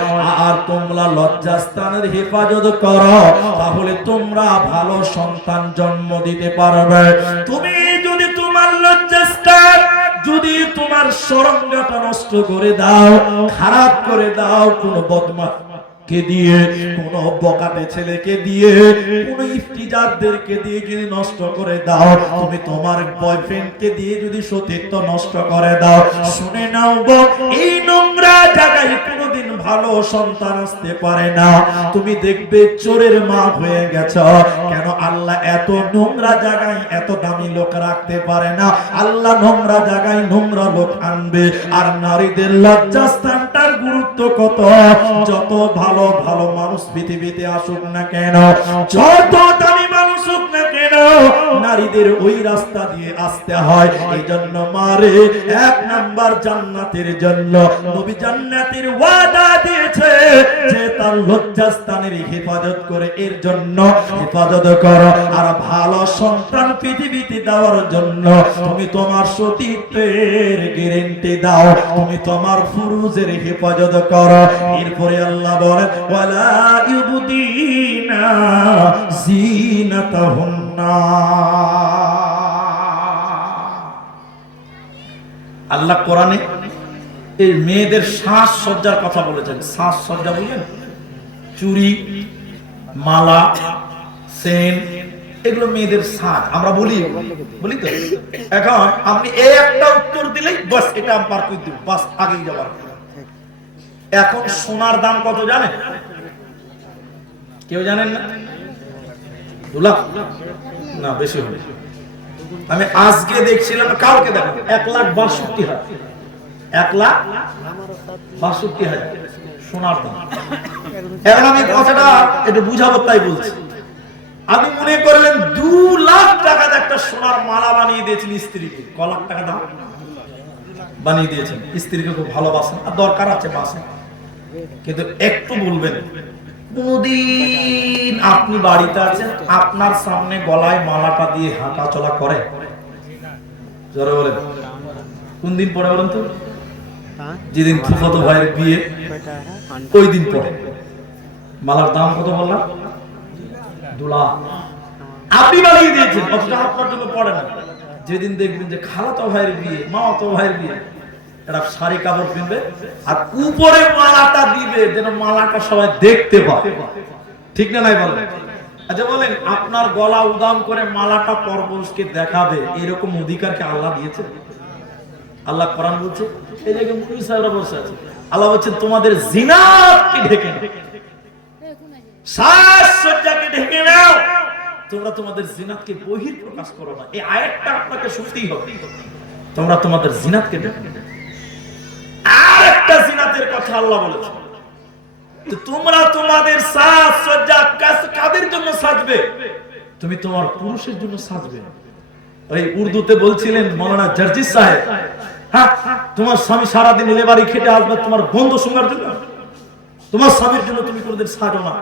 আর তোমরা লজ্জাস্থানের হেফাজত করো, তাহলে তোমরা ভালো সন্তান জন্ম দিতে পারবে। তুমি যদি তোমার লজ্জাস্থান, যদি তোমার শরমগাটা নষ্ট করে দাও, খারাপ করে দাও, কোন বদমাশ কে দিয়ে, কোন বকাটে ছেলেকে দিয়ে, কোন ইফতিজারদেরকে দিয়ে যদি নষ্ট করে দাও, তুমি তোমার বয়ফ্রেন্ডকে দিয়ে যদি সতীত্ব নষ্ট করে দাও, শুনে নাও এই নোংরা জায়গায় কোনোদিন ভালো সন্তান আসতে পারে না। তুমি দেখবে চোরের মা হয়ে গেছ। কেন? আল্লাহ এত নোংরা জায়গায় এত দামি লোক রাখতে পারে না। আল্লাহ নোংরা জায়গায় নোংরা লোক আনবে। আর নারীদের লজ্জাস্থানটার গুরুত্ব কত! যত ভালো ভালো মানুষ পৃথিবীতে আসুক না কেন, যত দামি মানুষ হোক না কেন, নারীদের ওই রাস্তা দিয়ে আসতে হয়। এই জন্য মারে এক নাম্বার জান্নাতের জন্য নবী জান্নাতের ওয়াদা দিয়েছে যে তার লজ্জাস্থানের হেফাজত করে, এর জন্য হেফাজত করো। আর ভালো সন্তান পৃথিবীতে দেওয়ার জন্য তুমি তোমার সতীত্বের গ্যারান্টি দাও, তুমি তোমার ফুরুজের হেফাজত করো। এরপরে আল্লাহ বলেন ওয়ালা ইউবদিনা জিনাতাহুন্না। আল্লাহ কোরআনে এই মেয়েদের সাজসজ্জার কথা বলেছেন। সাজসজ্জা বুঝলেন? চুড়ি, মালা, চেন, এগুলো মেয়েদের সাজ। আমরা বলি তো। এখন আপনি এই একটা উত্তর দিলেই বাস এটা আমি পার করে দিব, বাস আগেই যাবার। এখন সোনার দাম কত জানেন? কেউ জানেন না? 2 লাখ না, বেশি হবে। আমি আজকে দেখছিলাম, কালকে দেখো 1,62,000, 1,62,000 সোনার দাম। এখন আমি কথাটা একটু বুঝাবো তাই বলছি। আমি মনে করলেন 2 লাখ টাকা একটা সোনার মালা বানিয়ে দিয়েছেন স্ত্রীকে। ক লাখ টাকা দাম বানিয়ে দিয়েছেন স্ত্রীকে, খুব ভালোবাসেন আর দরকার আছে বাসে। কিন্তু একটু বলবেন, কোনদিন আপনি বাড়িতে আছেন, আপনার সামনে গলায় মালাটা দিয়ে হাঁটা চলা করে? জোরে বলেন, কোন দিন পরে বলেন তো? যেদিন ফুফাতো ভাইয়ের বিয়ে ওই দিন পরে। মালার দাম কত বললাম? 2 লাখ। আপনি বানিয়ে দিয়েছেন, অথচ আপনার জন্য পড়ে না। যেদিন দেখবেন যে খালাতো ভাইয়ের বিয়ে, মামাতো ভাইয়ের বিয়ে, এটা শাড়ি কাপড় কিনবে আর উপরে মালাটা দিবে যেন মালাটা সবাই দেখতে পায়। ঠিক না নাই বলেন? আচ্ছা বলেন, আপনার গলা উদাম করে মালাটা পরপুরুষকে দেখাবে এরকম অধিকার কি আল্লাহ দিয়েছে? আল্লাহ কোরআন বলছে, এই জায়গায় মুফতি সাহেবরা বসে আছে, আল্লাহ বলছেন তোমাদের জিনাতকে ঢেকে নাও, সাজসজ্জাকে ঢেকে নাও, তোমরা তোমাদের জিনাতকে বহির প্রকাশ করো না। এই আয়াতটা আপনাকে শুনতেই হবে। তোমরা তোমাদের জিনাতকে ঢেকে নাও। আর একটা জিনাতের কথা আল্লাহ বলেছেন, তোমরা তোমাদের সাজসজ্জা কাদের জন্য সাজবে? তুমি তোমার পুরুষের জন্য সাজবে। ওই উর্দুতে বলছিলেন মৌলানা জার্জিস সাহেব, হ্যাঁ তোমার স্বামী সারাদিন লেবারি খেটে আসবে তোমার বন্ধ শোনার জন্য, তোমার স্বামীর জন্য তুমি কোনদিন সাজো না।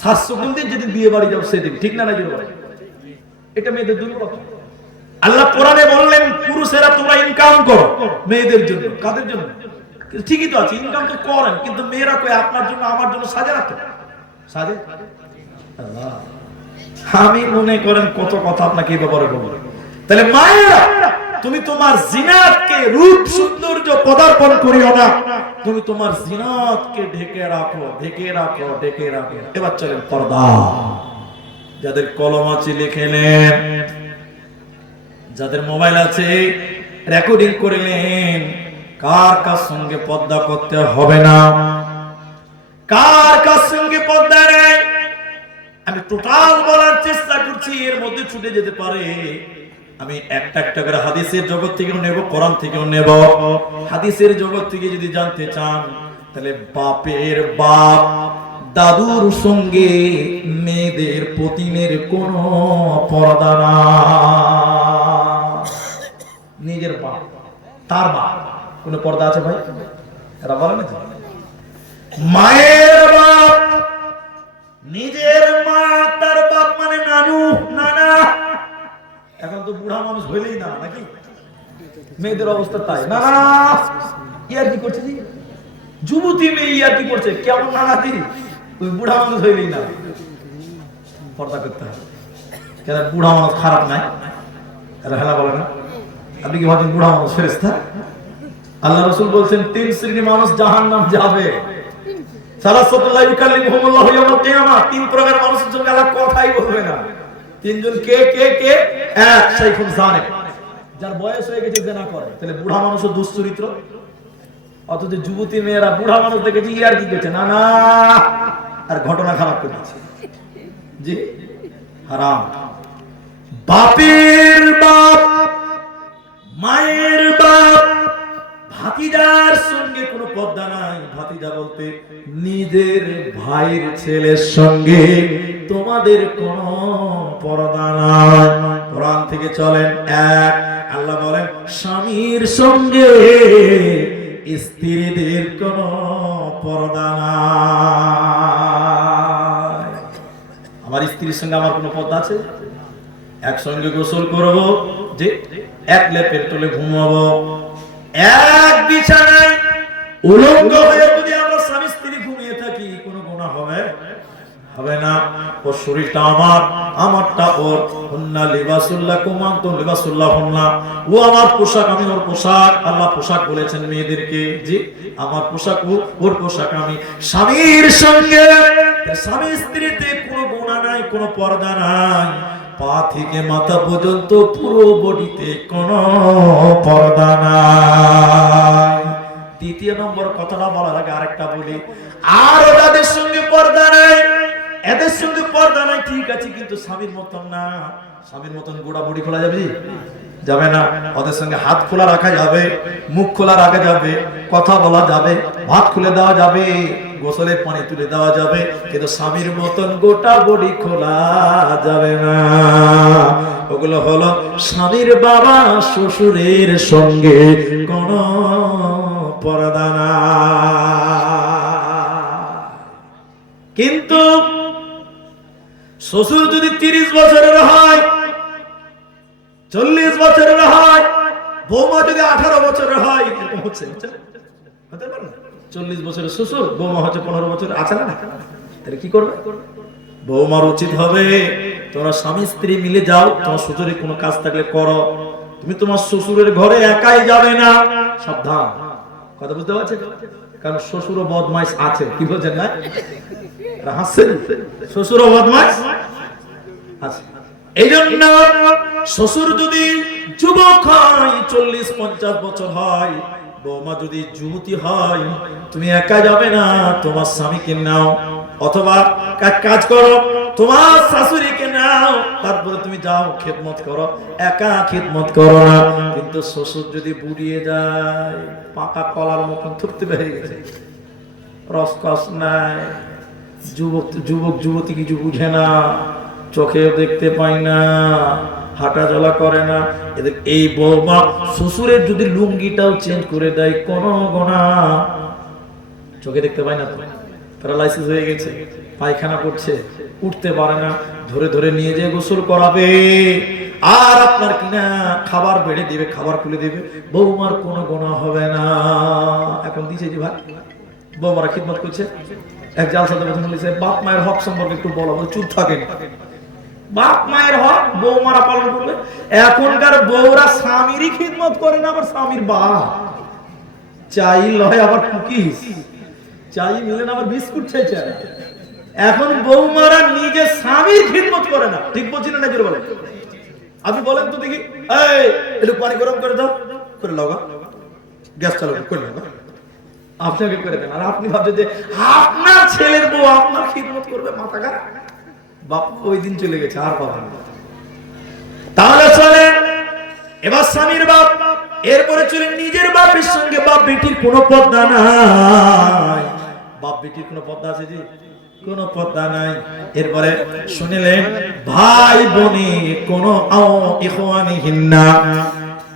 সাজছো কোন দিন? যেদিন বিয়ে বাড়ি যাও সেদিন। ঠিক না? না এটা মেয়েদের দুর্বলতা। আল্লাহ কোরআনে বললেন পুরুষেরা তোমরা ইনকাম করো মেয়েদের জন্য। কাদের জন্য? ঠিকই তো আছে, ইনকাম তো করেন, কিন্তু মেয়েরা কই আপনার জন্য আমার জন্য সাজে না তো? সাজে? আমি মনে করেন কত কথা আপনাকে এই ব্যাপারে বলবো। তাহলে মায়েরা, তুমি তোমার জিনাতকে, রূপ সৌন্দর্য পদার্পণ করিও না, তুমি তোমার জিনাতকে ঢেকে রাখো, ঢেকে রাখো, ঢেকে রাখো। এবার চলেন পর্দা। যাদের কলম আছে লিখে নেন, যাদের মোবাইল আছে রেকর্ডিং করে নেন, কার কার সঙ্গে পর্দা করতে হবে না। কার কার সঙ্গে পর্দা নেই, আমি টোটাল বলার চেষ্টা করছি, এর মধ্যে ছুটে যেতে পারে। আমি একটা একটা করে হাদিসের জগৎ থেকেও নেব, কোরআন থেকেও নেব। হাদিসের জগৎ থেকে যদি জানতে চান, তাহলে বাপের বাপ দাদুর সঙ্গে মেয়েদের পতিনের কোন পর্দা না। নিজের বাপ, তার বাপ, কোন পর্দা আছে ভাই? এরা বলে না। মায়ের বাপ, নিজের মা, তার বাপ মানে নানু, নানা। এখন তো বুড়া মানুষ হইলেই না, নাকি? মেয়েদের অবস্থা তাই। নানা ইয়ার কি করছে? যুবতী মেয়ে ইয়ার কি করছে? কেমন নানা দিদি? ওই বুড়া মানুষ হইলেই না, পর্দা করতে হবে। কেন বুড়া মানুষ খারাপ নাই? এরা হেলা বলে না। আপনি কি ভাবেন বুড়া মানুষ ফেরেশতা? আল্লাহ রাসূল বলছেন 3 শ্রেণীর মানুষ জাহান্নাম যাবে। সালাসাতুল্লাহ ইউকাল্লিমুহুমুল্লাহু ইয়াওমাল কিয়ামাহ, 3 প্রকার মানুষের জন্য আল্লাহ কথাই বলবে না। 3 জন কে কে কে? এক শাইখুন জানেব, যার বয়স হয়ে গেছে জেনা করে। তাহলে বুড়া মানুষও দুশ্চরিত্র। অথচ যুবতী মেয়েরা বুড়া মানুষ দেখেছি ইয়ার কি করছে, না না, আর ঘটনা খারাপ করে দিচ্ছে। জি হারাম। বাপের বাপ, মায়ের বাপ, ভাতিজার সঙ্গে কোনো পর্দা নাই। ভাতিজা বলতে নিজের ভাইয়ের ছেলের সঙ্গে তোমাদের কোনো পর্দা নাই। কোরআন থেকে চলেন এক। আল্লাহ বলেন স্বামীর সঙ্গে স্ত্রীদের কোনো পর্দা নাই। আমার স্ত্রীর সঙ্গে আমার কোনো পর্দা আছে? একসঙ্গে গোসল করব, যে এক লেপের তলে ঘুমাবো, এক বিছানায় উলঙ্গ হয়ে যদি আমরা স্বামী স্ত্রী ঘুমিয়ে থাকি, কোনো গুনাহ হবে? হবে না। ওর শরীরটা আমার, আমারটা ওর। হুন্না লিবাসুল লাকুম ওয়া আনতুম লিবাসুল লাহুন্না। ও আমার পোশাক, আমি ওর পোশাক। আল্লাহ পোশাক বলেছেন মেয়েদেরকে। জি, আমার পোশাক ওর পোশাক আমি। স্বামীর সঙ্গে স্বামী স্ত্রীতে কোনো গুনাহ নাই, কোনো পর্দা নাই। পা থেকে মাথা পর্যন্ত পুরো বডিতে কোনো পর্দা নাই। দ্বিতীয় নম্বর কথাটা বলার আগে আরেকটা বলি, আর ওদের সঙ্গে পর্দা নাই, এদের সঙ্গে পর্দা নাই, ঠিক আছে, কিন্তু স্বামীর মতন না। স্বামীর মতন গোড়া বডি খোলা যাবে? যাবে না। ওদের সঙ্গে হাত খোলা রাখা যাবে, মুখ খোলা রাখা যাবে, কথা বলা যাবে, ভাত খুলে দেওয়া যাবে, গোসলের পানি তুলে দেওয়া যাবে, কিন্তু স্বামীর মতন গোটা বডি খোলা যাবে না। ওগুলো হলো স্বামীর বাবা শ্বশুরের সঙ্গে কোন পর্দা না। কিন্তু শ্বশুর যদি 30 বছরের হয়, 40 বছরের হয়, বৌমা যদি 18 বছরের হয়, এরকম হচ্ছে হতে পারে না? 40 বছরের শ্বশুর, বৌমা হচ্ছে 15 বছর, আছে না? তাহলে কি করবে? বৌমার উচিত হবে তোমরা স্বামী স্ত্রী মিলে যাও, তোমার শ্বশুরের কোনো কাজ থাকলে করো। তুমি তোমার শ্বশুরের ঘরে একাই যাবে না, সাবধান। কথা বুঝতে পারছেন? কারণ শ্বশুরও বদমাইশ আছে। কি বলছেন না? হাসছেন? শ্বশুরও বদমাইশ আছে। এই জন্য শ্বশুর যদি যুবক হয়, 40-50 বছর হয়, বৌমা যদি যুবতী হয়, তুমি একা যাবে না, তোমার স্বামীকে নাও, অথবা কাজ করো, তোমার শাশুড়িকে নাও, তারপরে তুমি যাও খেদমত করো। একা খেদমত করো না। কিন্তু শ্বশুর যদি বুড়িয়ে যায়, পাকা কলার মতন থুপতে বেরিয়ে গেছে, রসকস নাই, যুবক যুবতী কিছু বুঝে না, চোখে দেখতে পায় না, হাঁটা চলা করে না, এদের এই বৌমা শ্বশুরের যদি লুঙ্গিটাও চেঞ্জ করে দেয়, কোনো গোনা, চোখে দেখতে পায় না, তো প্যারালাইসিস হয়ে গেছে, পায়খানা করছে, উঠতে পারে না, ধরে ধরে নিয়ে যেয়ে গোসল করাবে। আর আপনার কিনা খাবার বেড়ে দিবে, খাবার খুলে দিবে, বৌমার কোনো গোনা হবে না। এখন দিছে যে ভাই বৌমারা খিদমত করছে। এক জালসাতে বলছে বাপ মায়ের হক সম্পর্কে একটু বলো, চুপ থাকেন। বাপ মায়ের হক বৌমারা পালন করবে। এখনকার বউরা স্বামীরই খিদমত করে না, আবার স্বামীর বাপ চাই লয়, আবার কুকিজ চাই মিলে না, আবার বিস্কুট চাইছে। এখন বৌমারা নিজে স্বামীর খিদমত করে না। ঠিক বলছি না? নাকি বলেন? আপনি বলেন তো দেখি, এই একটু পানি গরম করে দাও, করে লাও, গ্যাস চালু করে লাও, আপনাকে করে দেন, আর আপনি ভাবছেন যে আপনার ছেলের বউ আপনার খিদমত করবে, মাথা খারাপ। বাপ ওই দিন চলে গেছে, আর পাবেন না। তাহলে চলে এবার স্বামীর বাপ, এরপরে চলে নিজের বাপের সঙ্গে বাপ বেটির কোনো পর্দা নাই। বাপ বেটির কোনো পর্দা আছে জি? কোনো পর্দা নাই। এরপরে শুনিলেন ভাই বোনে কোনো ইখওয়ানিহিন্না,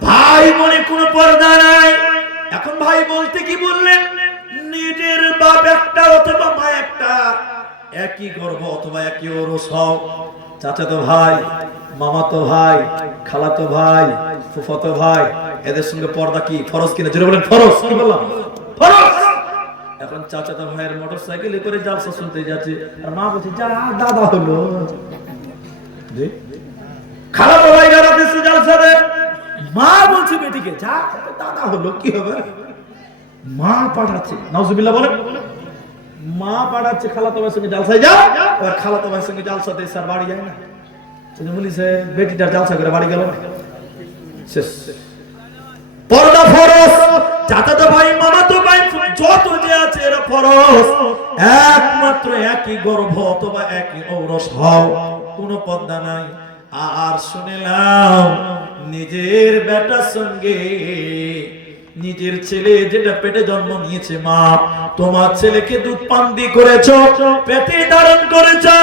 ভাই বোনে কোনো পর্দা নাই। এখন ভাই বলতে কি বললেন? নিজের বাপ একটা অথবা মা একটা, একই গর্ভ অথবা একই ওরস হও, চাচাতো ভাই, মামাতো ভাই, খালাতো ভাই, ফুফাতো ভাই, এদের সঙ্গে পর্দা কি ফরজ কিনা? জোরে বলেন ফরজ। কি বললাম? ফরজ। এখন চাচাতো ভাইয়ের মোটরসাইকেলে করে জালসা শুনতে যাচ্ছে, আর মা বলছে যা দাদা হলো। জি, খালাতো ভাই গারাতেছে জালসাতে, মা বলছে বেটিকে যা দাদা হলো, কি হবে? মা পাঠাচ্ছে, নাউজুবিল্লাহ বলেন, মা পাঠাচ্ছে খালাতো ভাইয়ের সঙ্গে জালসায় যাও, আর খালাতো ভাইয়ের সঙ্গে জালসাতে স্যার বাড়ি যায় না। তুমি বলিছে বেটিটার জালসা করে বাড়ি গেল না, শেষ। পর্দা ফরজ। চাচাতো ভাই, মামাতো ভাই যত যে আছে এরা ফরজ। একমাত্র একই গর্ভ অথবা একই ঔরস হও, কোনো পর্দা নাই। আর শুনলাম নিজের বেটার সঙ্গে নিজের ছেলে যেটা পেটে জন্ম নিয়েছে, মা তোমার ছেলেকে দুধ পান দিয়ে করেছো, পেটে ধারণ করেছো,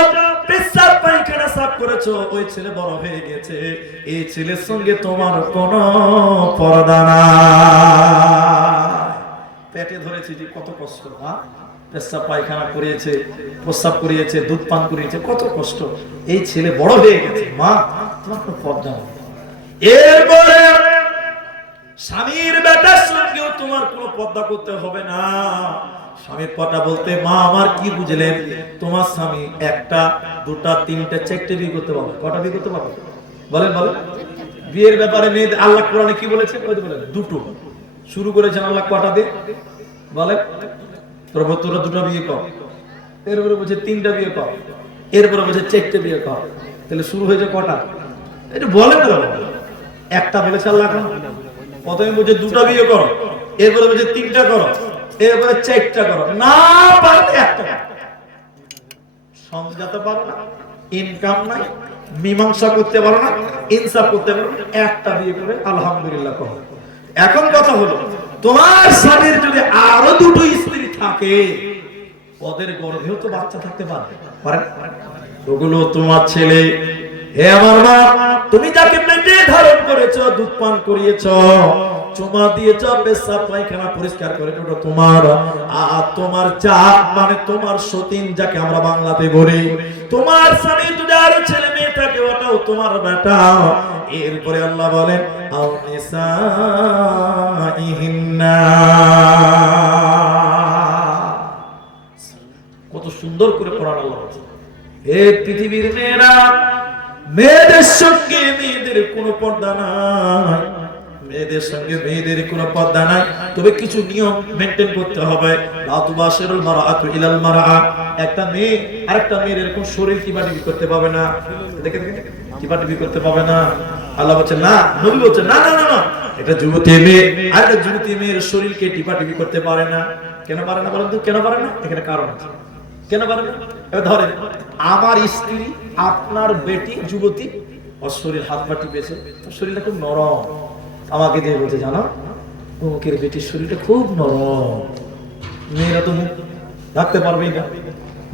পেশাব পায়খানা সাফ করেছো, ওই ছেলে বড় হয়ে গেছে, এই ছেলের সঙ্গে তোমার কোনো পর্দা নাই। পেটে ধরেছে যে কত কষ্ট, মা পেশাব পায়খানা করিয়েছে, প্রস্রাব করিয়েছে, দুধ পান করিয়েছে, কত কষ্ট, এই ছেলে বড় হয়ে গেছে, মা তোমার কোনো পর্দা নেই। এরপরে স্বামীর বেটার সঙ্গেও তোমার কোনো পর্দা করতে হবে না। স্বামীর পর্দা বলতে মা আমার কি বুঝলেন? তোমার স্বামী একটা, দুটা, তিনটা, চারটে বিয়ে করতে পারবে। কটা বিয়ে করতে পারবে? বলেন বলেন। বিয়ের ব্যাপারে মেয়েদের আল্লাহ কোরআনে কি বলেছে? দুটো। শুরু করেছেন আল্লাহ কটা দিয়ে? বলেন প্রভু তোরা দুটো বিয়ে কর, এরপরে বলছে তিনটা বিয়ে কর, এরপরে বলছে চারটে বিয়ে কর। তাহলে শুরু হয়েছে কটা? এটা বলেন তো। একটা বলেছে আল্লাহ, প্রথমে বলছে দুটা বিয়ে করো, এরপরে বলছে তিনটা করো, এরপরে চারটা করো, না পারলে একটা। সমঝাতে পারো না, ইনকাম নাই, মীমাংসা করতে পারো না, ইনসাফ করতে পারো না, একটা বিয়ে করে আলহামদুলিল্লাহ করো। এখন কথা হলো, তোমার স্বামীর যদি আরো দুটো স্ত্রী থাকে, ওদের গর্ভেও তো বাচ্চা থাকতে পারে। ওগুলো তোমার ছেলে। হে আমার মা, তুমি যাকে পেটে ধারণ করেছো, দুধ পান করিয়েছো, চুমা দিয়েছো, পেশাব পায়খানা পরিষ্কার করে ওটা তোমার। আর তোমার যা মানে তোমার সতীন যাকে আমরা বাংলাতে বলি, তোমার স্বামীর যদি আরো ছেলে মেয়ে থাকে, ওটাও তোমার বেটা। এরপরে আল্লাহ বলেন আও নিসাইহিন্না, কত সুন্দর করে কোরআন আল্লাহ বলছে। হে পৃথিবীর মেয়েরা, মেয়েদের সঙ্গে মেয়েদের কোনো পর্দা নাই, মেয়েদের সঙ্গে মেয়েদের কোনো পর্দা নাই। তবে কিছু নিয়ম মেনটেন করতে হবে। লা তুবাশিরুল মারআতু ইলাল মারআ, একটা মেয়ে আরেকটা মেয়ের এরকম শরীর টিপাটিপি করতে পাবে না। দেখে দেখে টিপাটিপি করতে পাবে না। আল্লাহ বলছেন না, নবী বলছেন না না না না, এটা যুবতী মেয়ে আর একটা যুবতী মেয়ের শরীরকে টিপাটিপি করতে পারে না। কেন পারে না বলেন তো? কেন পারে না? এখানে কারণ আছে। কেন পারে না? এবার ধরেন আমার স্ত্রী আপনার বেটি যুবতী, ওর শরীর হাত পা টিপেছে, ওর শরীরটা খুব নরম, আমাকে দিয়ে বলছে জানো অমুকের বেটির শরীরটা খুব নরম। মেয়েরা তো মুখ ঢাকতে পারবেই না,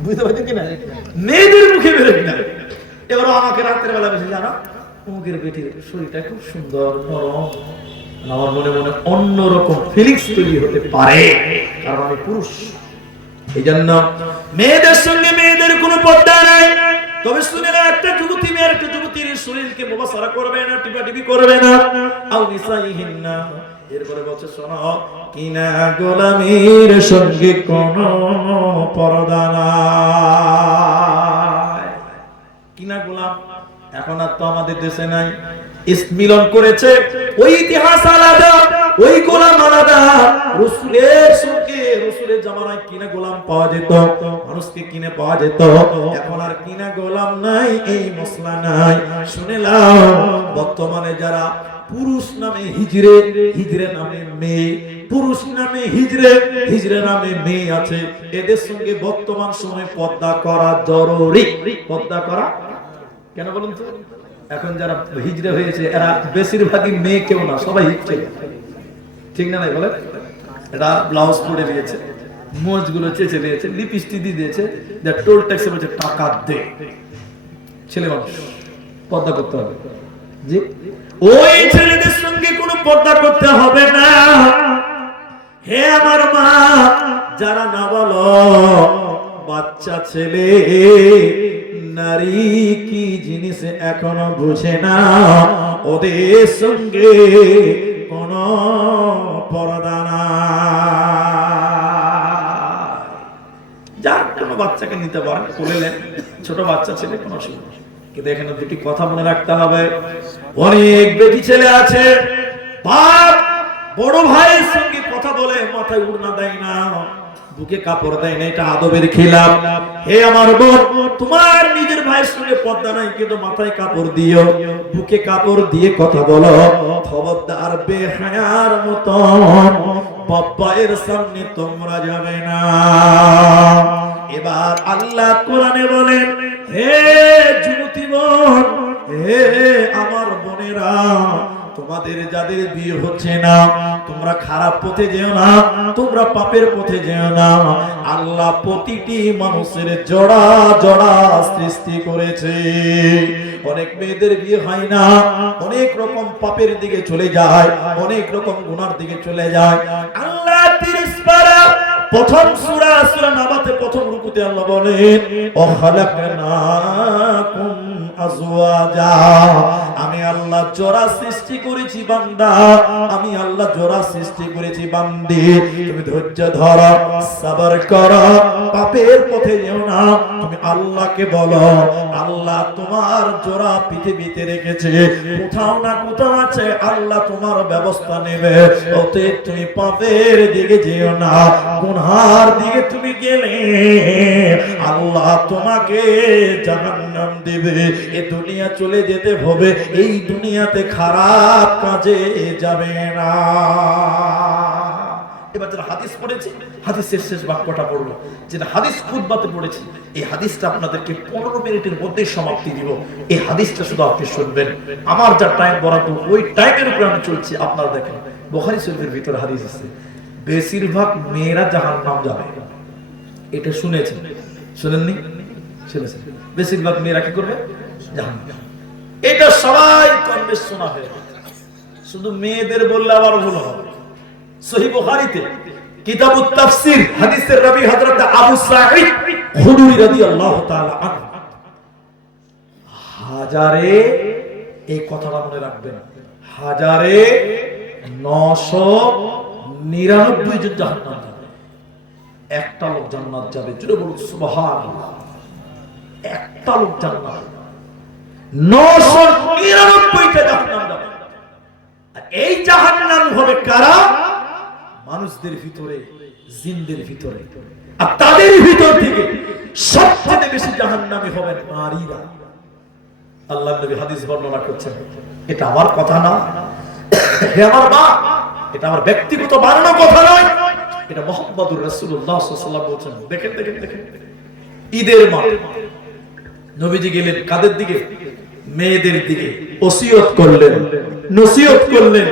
বুঝতে পারছেন কিনা? মেয়েদের মুখে বেরোবে না। এবার আমাকে রাতের বেলা বলছে জানো অমুকের বেটির শরীরটা খুব সুন্দর নরম। আমার মনে মনে অন্যরকম ফিলিংস তৈরি হতে পারে, কারণ আমি পুরুষ। এই জন্য মেয়েদের সঙ্গে মেয়েদের কোনো পর্দা নাই। তবে শুনে না, একটা যুবতী মেয়ে একটা যুবতীর শরীরকে মুবাসারা করবে না, টিপাটিপি করবে না। আও নিসাইহিন্না, এরপরে বলছে শোনো, কিনা গোলামীর সঙ্গে কোনো পর্দা নাই। কিনা গোলাম এখন আর তো আমাদের দেশে নাই, মিলন করেছে, ওই ইতিহাস আলাদা, ওই গোলাম আলাদা। রাসূলের সঙ্গে রাসূলের জামানায় কিনা গোলাম পাওয়া যেত, মানুষকে কিনে পাওয়া যেত। এখন আর কিনা গোলাম নাই, এই মসলা নাই। শুনে নাও, বর্তমানে যারা পুরুষ নামে হিজড়ে, হিজড়ে নামে মেয়ে, পুরুষ নামে হিজড়ে, হিজড়ে নামে মেয়ে আছে। এদের সঙ্গে বর্তমান সময়ে পর্দা করা জরুরি। পর্দা করা কেন বলুন তো? এখন যারা হিজড়ে হয়েছে এরা বেশিরভাগই মেয়ে কেউ না, সবাই হিজড়ে, ঠিক না? নাই বলে এটা ব্লাউজ পরে দিয়েছে, মোজগুলো চেঁচে দিয়েছে, লিপস্টিক দিয়ে দিয়েছে, যা টোল ট্যাক্সে বলছে টাকা দে। ছেলে মানুষ পর্দা করতে হবে। জি, ওই ছেলেদের সঙ্গে কোনো পর্দা করতে হবে না। হে আমার মা, যারা না বলো বাচ্চা ছেলে নারী কি জিনিস এখনো বুঝে না, ওদের সঙ্গে কোন পর্দা না। যার কোনো বাচ্চাকে নিতে পারেন, বললেন ছোট বাচ্চা ছেলে কোনো অসুবিধা নেই। কিন্তু এখানে দুটি কথা মনে রাখতে হবে। অনেক বেটি ছেলে আছে, বাপ বড় ভাইয়ের সঙ্গে কথা বলে মাথায় উড়না দেয় না, বুকে কাপড় দেয় না, এটা আদবের খেলাফ। হে আমার বোন, তোমার নিজের ভাইয়ের সঙ্গে পর্দা নাই কিন্তু মাথায় কাপড় দিও, বুকে কাপড় দিয়ে কথা বলো। খবরদার বেহায়ার মতন বাবার সামনে তোমরা যাবে না। এবার আল্লাহ কোরআনে বলেন, হে যুবতী বোন, হে আমার বোনেরা, তোমাদের যাদের বিয়ে হচ্ছে না তোমরা খারাপ পথে যেও না, তোমরা পাপের পথে যেও না। আল্লাহ প্রতিটি মানুষের জোড়া জোড়া সৃষ্টি করেছে। অনেক মেয়েদের বিয়ে হয় না, অনেক রকম পাপের দিকে চলে যায়, অনেক রকম গুনার দিকে চলে যায়। আল্লাহ 30 পারা প্রথম সূরা সূরা নাবাতে প্রথম রুকুতে আল্লাহ বলেন, ও খালাকনাকুম আজওয়াজা, আমি আল্লাহ জোড়া সৃষ্টি করেছি বান্দা, আমি আল্লাহ জোড়া সৃষ্টি করেছি বান্দি। তুমি ধৈর্য ধরো, সবর করো, পাপের পথে যেও না। তুমি আল্লাহকে বলো, আল্লাহ তোমার জোড়া পৃথিবীতে রেখেছে, কোথাও না কোথাও আছে, আল্লাহ তোমার ব্যবস্থা নেবে। ওতে তুমি পাপের দিকে যেও না, গুনার দিকে তুমি গেলে আল্লাহ তোমাকে জাহান্নাম দেবে। এই দুনিয়া চলে যেতে হবে, এই দুনিয়াতে খারাপ কাজে যাবে না। এবার যারা হাদিস পড়েছি, হাদিসের শেষ বাক্যটা পড়লো, যেটা হাদিস খুতবাতে পড়েছি, এই হাদিসটা আপনাদেরকে 15 মিনিটের মধ্যে সমাপ্তি দিব। এই হাদিসটা শুধু আপনি শুনবেন, আমার যা টাইম বরাদ্দ ওই টাইমের উপরে আমি চলছি। আপনারা দেখেন বুখারী শরীফের ভিতরে হাদিস আছে, বেশিরভাগ মেয়েরা জাহান্নাম যাবে। এটা শুনেছেন? শুনেননি? শুনেছেন? বেশিরভাগ মেয়েরা কি করবে? জাহান্নাম। এটা সবাই কম বেশ শোনা হয়ে গেছে, শুধু মেয়েদের বললে আবার ভুল হবে। সহিহ বুখারীতে কিতাবুত তাফসীর হাদিসের রাবী হযরত আবু সাঈদ খুদরী রাদিয়াল্লাহু তাআলা আনহু, হাজারে, এই কথাটা মনে রাখবেন, হাজারে 999 জন জাহান্নাম যাবে, একটা লোক জান্নাত যাবে। জোরে বলুন সুবহানাল্লাহ। একটা লোক জান্নাত, 999টা জাহান্নাম যাবে। আর এই জাহান্নাম হবে কারা? মানুষদের ভিতরে, জিনদের ভিতরে। আর তাদের ভিতর থেকে সবচেয়ে বেশি জাহান্নামী হবে নারীরা। আল্লাহর নবী হাদিস বর্ণনা করছেন, এটা আমার কথা না, হে আমার মা, এটা আমার ব্যক্তিগত বানানো কথা নয়, এটা মুহাম্মদুর রাসূলুল্লাহ সাল্লাল্লাহু আলাইহি ওয়াসাল্লাম বলেছেন। দেখেন দেখেন দেখেন, ঈদের মাঠ নবীজি গেলেন কাদের দিকে? মেয়েদের দিকে। ওসিয়ত করলেন, নসিহত করলেন,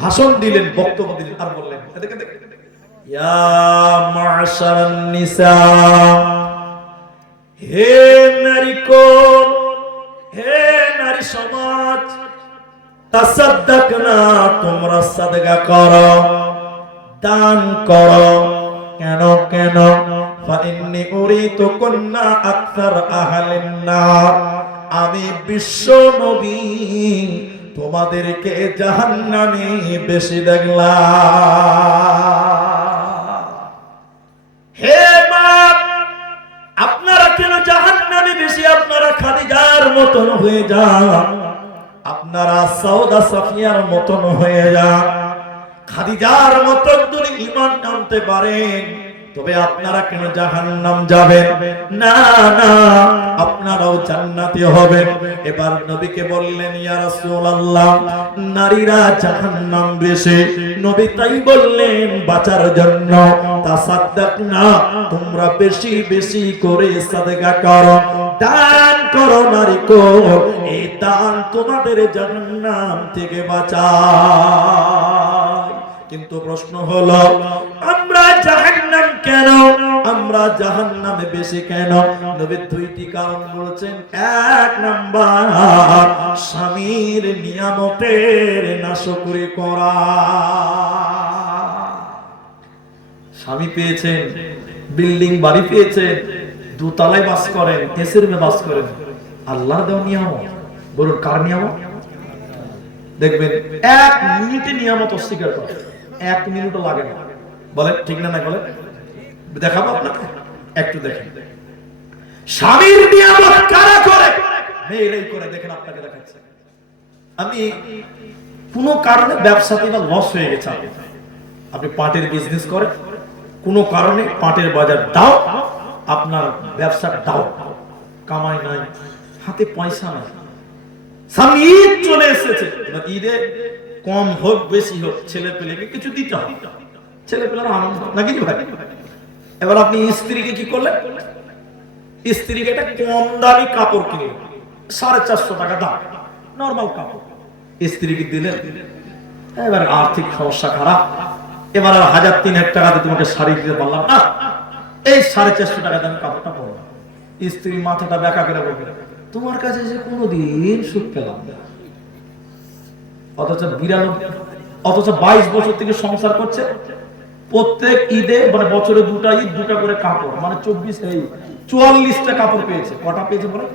ভাষণ দিলেন, বক্তব্য দিলেন, আর বললেন, দেখেন দেখেন, ইয়া মা'শারান নিসা, হে নারীগণ, হে নারী সমাজ, তাসাদ্দাকনা, তোমরা সাদকা করো, দান করো। কেন কেন? ফাইন্নী উরিতু কুন্না আকসার আহলিন নার, আমি বিশ্ব নবী তোমাদেরকে জাহান্নামে বেশি দেখলাম। হে মা, আপনারা কেন জাহান্নামে বেশি? আপনারা খাদিজার মতন হয়ে যান, আপনারা সাউদা সাফিয়ার মতন হয়ে যান। খাদিজার মতন যদি ঈমান আনতে পারেন, তবে আপনারা কেন জাহান্নাম যাবেন? না না, আপনারাও জান্নাতি হবেন। এবার নবীকে বললেন, ইয়া রাসূলুল্লাহ, নারীরা জাহান্নাম বেশি। নবী তাই বললেন, বাঁচার জন্য তাসাদদাকনা, তোমরা বেশি বেশি করে সাদকা করো, দান করো নারীকে, এই দান তোমাদের জাহান্নাম থেকে বাঁচায়। কিন্তু প্রশ্ন হলো, আমরা জাহান্নাম কেন, আমরা জাহান্নামে বেশি কেন? নবী দুইটি কারণ বলেছেন। এক নাম্বার, স্বামীর নিয়ামতের নাশকরি করা। স্বামী পেয়েছেন, বিল্ডিং বাড়ি পেয়েছেন, দোতলায় বাস করেন, এসির মে বাস করেন, আল্লাহর দেওয়া নিয়ামত। বলুন কার নিয়ামত? দেখবেন 1 মিনিটে নিয়ামত অস্বীকার করে, 1 মিনিটও লাগে না। বলেন ঠিক না? না বলেন, দেখাবো আপনাকে, একটু দেখেন স্বামীর নিয়ামত কারা করে। মেয়েরাই করে, দেখেন আপনাকে দেখাচ্ছে। আমি কোন কারণে ব্যবসাতে বা লস হয়ে গেছে, আপনি পাটের বিজনেস করেন, কোন কারণে পাটের বাজার ডাউন, আপনার ব্যবসা ডাউন, কামাই নাই, হাতে পয়সা নাই, সামনে ঈদ চলে এসেছে, ঈদে কম হোক বেশি হোক ছেলে পেলেকে কিছু দিতে হবে, ছেলে পেলের আনন্দ নাকি ভাই। এবার আপনি স্ত্রীকে কি করলেন? স্ত্রীকে একটা কম দামি কাপড় কিনে 450 টাকা দাম নরমাল কাপড় স্ত্রীকে দিলেন। এবার আর্থিক সমস্যা খারাপ, এবার আর 1000-3000 টাকা দিয়ে তোমাকে শাড়ি দিতে পারলাম না, এই 450 টাকা দাম কাপড়টা পরলাম। স্ত্রী মাথাটা বেঁকা করে বলবে, তোমার কাছে যে কোনোদিন সুখ পেলাম না। অথচ 22 বছর থেকে সংসার করছে, প্রত্যেক ঈদে মানে বছরে 2টা ঈদ 2টা করে কাপড়, মানে 44টা কাপড় পেয়েছে। কটা পেয়েছে বলে?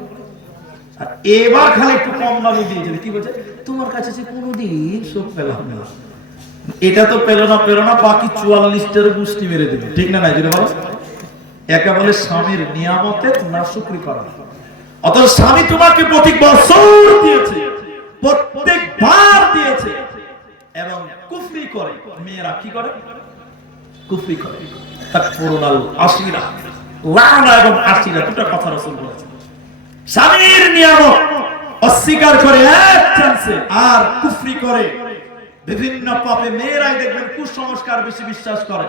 আর এবার খালি একটু কম দামে দিয়েছে, কি বলছে? তোমার কাছে যে কোনোদিন সুখ পেলাম না। এটা তো পেল না, বাকি 44টার গুষ্টি মেরে দিল, ঠিক না? নাই যদি বলো, একে বলে স্বামীর নিয়ামতের নাশুকরি করা। অথচ স্বামী তোমাকে প্রতি বছর দিয়েছে, প্রত্যেকবার দিয়েছে, এবং কুফরি করে। মেয়েরা কি করে? কুফরি করে। তাকফুরুনাল আশিরা, লানা এবং আশিরা, দুটো কথা রাসূল বলেছেন। স্বামীর নিয়ামত অস্বীকার করে এক চান্সে, আর কুফরি করে বিভিন্ন পাপে। মেয়েরাই দেখবেন কুসংস্কার বেশি বিশ্বাস করে,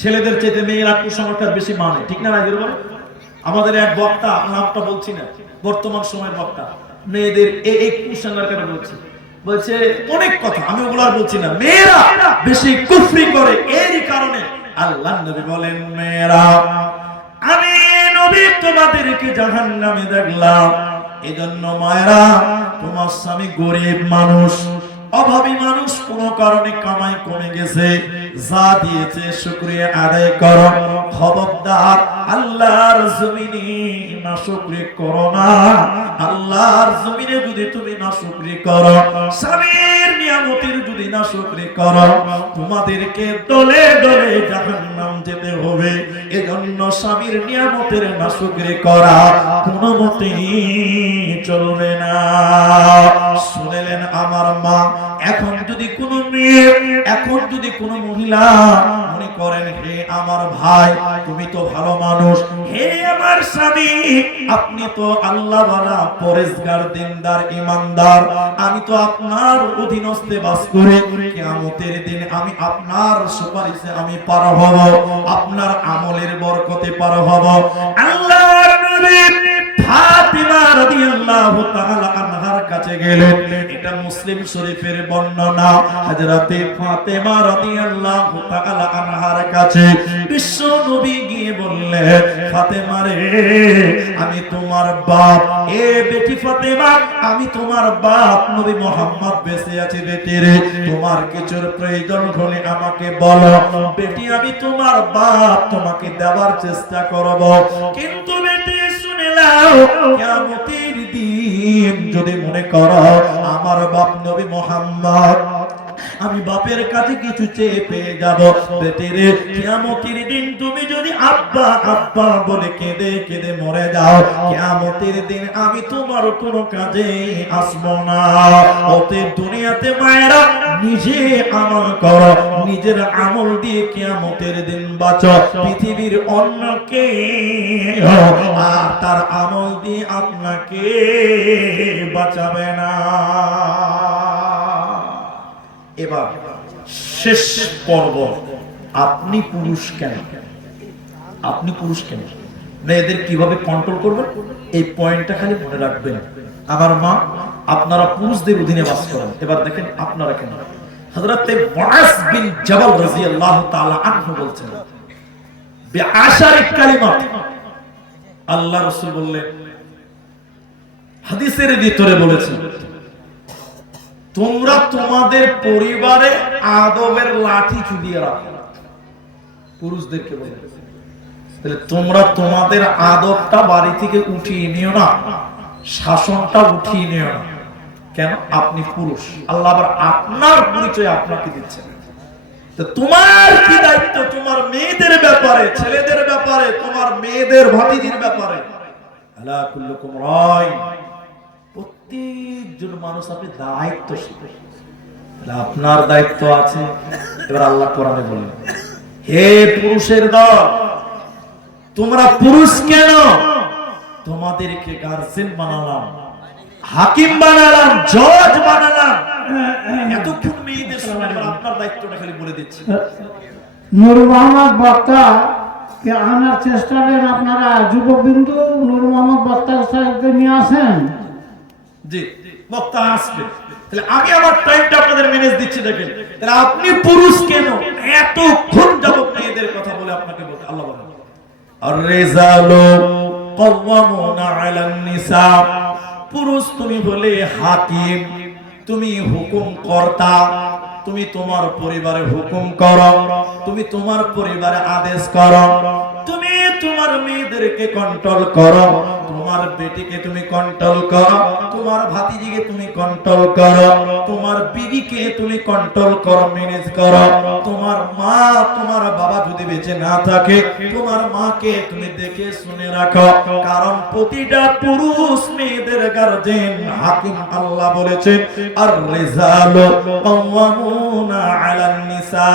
ছেলেদের চেয়ে মেয়েরা কুসংস্কার বেশি মানে, ঠিক না? রাজি বলে। আমাদের এক বক্তা, নামটা বলছি না, বর্তমান সময়ের বক্তা, মেয়েদের এই কুসংস্কার বলছে অনেক কথা, আমি ওগুলো আর বলছি না। মেয়েরা বেশি কুফরি করে, এরই কারণে আল্লাহর নবী বলেন, মেয়েরা আমি নবী তোমাদেরকে জাহান্নামে দেখলাম। এজন্য মায়েরা, তোমার স্বামী গরিব মানুষ, অভাবী মানুষ, কোন কারণে কামাই কমে গেছে, যা দিয়েছে শুকরিয়া আদায় করো। খবরদার আল্লাহর জমিনে নাশুকরি করো না। আল্লাহর জমিনে যদি তুমি নাশুকরি করো, স্বামীর নিয়ামতের যদি নাশুকরি করো, তোমাদেরকে দলে দলে জাহান্নাম যেতে হবে। এজন্য স্বামীর নিয়ামতের নাশুকরি করা কোনো মতেই চলবে না। শুনলেন আমার মা? এখন যদি কোনো মেয়ে, এখন যদি কোনো মহিলা মনে করেন, হে আমার ভাই, তুমি তো ভালো মানুষ, হে আমার স্বামী, আপনি তো আল্লাহওয়ালা, পরেজগার, দিনদার, ঈমানদার, আমি তো আপনার অধীনস্থে বাস করি, কিয়ামতের দিন আমি আপনার সুপারিশে আমি পার হব, আপনার আমলের বরকতে পার হব। আল্লাহর নবী ফাতিমা রাদিয়াল্লাহু তাআলা আনহার কাছে গেলেন। এটা মুসলিম শরীফের বর্ণনা। হযরতে ফাতিমা রাদিয়াল্লাহু তাআলা আনহার কাছে বিশ্ব নবী গিয়ে বললেন, ফাতিমা রে, আমি তোমার বাপ। এ বেটি ফাতিমা, আমি তোমার বাপ, নবী মুহাম্মদ বেঁচে আছে। বেটি রে, তোমার কিছুর প্রয়োজন হলে আমাকে বলো। বেটি, আমি তোমার বাপ, তোমাকে দেওয়ার চেষ্টা করব। কিন্তু বেটি শুনে নাও, কিয়ামতের দিন যদি মনে করো আমার বাপ নবী মুহাম্মদ আমি বাপের কাছে কিছু চেয়ে পেয়ে যাব। বেটিরে, কিয়ামতের দিন তুমি যদি আব্বা আব্বা বলে কেঁদে কেঁদে মরে যাও, কিয়ামতের দিন আমি তোমার কোনো কাজে আসবো না। অতএব দুনিয়াতে মায়েরা নিজে আমল করো, নিজের আমল দিয়ে কিয়ামতের দিন বাঁচো। পৃথিবীর অন্যকে আর তার আমল দিয়ে আপনাকে বাঁচাবে না। এবার শেষ পর্ব, আপনি পুরুষ কেন? আপনি পুরুষ কেন? মেয়েদের কিভাবে কন্ট্রোল করবেন, এই পয়েন্টটা খালি মনে রাখবেন। আমার মা, আপনারা পুরুষদের অধীনে বাস করেন। এবার দেখেন আপনারা কেন। হযরতে মুআজ বিন জাবাল রাদিয়াল্লাহু তাআলা আনহু বলছেন, বিআশারি কালিমাত, আল্লাহ রাসূল বললেন, হাদিসের ভিতরে বলেছেন, তোমরা তোমাদের পরিবারে আদবের লাঠি ঝুলিয়ে রাখো। পুরুষদেরকে বলে, তাহলে তোমরা তোমাদের আদবটা বাড়ি থেকে উঠিয়ে নিও না, শাসনটা উঠিয়ে নিও না। কেন? আপনি পুরুষ। আল্লাহ আবার আপনার পরিচয় আপনাকে দিচ্ছেন। তো তোমার কি দায়িত্ব তোমার মেয়েদের ব্যাপারে, ছেলেদের ব্যাপারে, তোমার মেয়েদের ভাতিজির ব্যাপারে? আলা কুল্লুকুম রাই, প্রত্যেকজন মানুষ আপনি দায়িত্বশীল। আপনার দায়িত্ব আছে। এবার আল্লাহ কোরআনে বলেন, হে পুরুষের দল, তোমরা পুরুষ কেন? তোমাদেরকে গার্জিয়ান বানালাম, হাকিম বানালাম, জজ বানালাম। এতক্ষণ মেয়েদের সামনে আপনার দায়িত্বটা খালি বলে দিচ্ছি। নূর মোহাম্মদ বক্তা কে আনার চেষ্টা করেন আপনারা, যুবকবিন্দু নূর মোহাম্মদ বক্তা সাহেবকে নিয়ে আসেন। জি, বক্তা আসবে। তাহলে আমি আমার টাইমটা আপনাদের ম্যানেজ দিচ্ছি। দেখেন, তাহলে আপনি পুরুষ কেন এতক্ষণ যাবত মেয়েদের কথা বলে আপনাকে বলতে আল্লাহ বলেন, আর-রিজালু কাওয়ামুনা আলান নিসা। পুরুষ তুমি হলে হাকিম, তুমি হুকুম কর্তা, তুমি তোমার পরিবারে হুকুম করো, তুমি তোমার পরিবারে আদেশ করো, তুমি তোমার মেয়েদেরকে কন্ট্রোল করো, তোমার বেটিকে তুমি কন্ট্রোল করো, তোমার ভাতিজিকে তুমি কন্ট্রোল করো, তোমার বিবিকে তুমি কন্ট্রোল করো, ম্যানেজ করো। তোমার মা, তোমার বাবা যদি বেঁচে না থাকে, তোমার মাকে তুমি দেখে শুনে রাখো। কারণ প্রতিটা পুরুষ মেয়েদের গার্জিয়ান, হাকিম। আল্লাহ বলেছেন, আর-রিজালু কাওয়ামুনা আলান নিসা।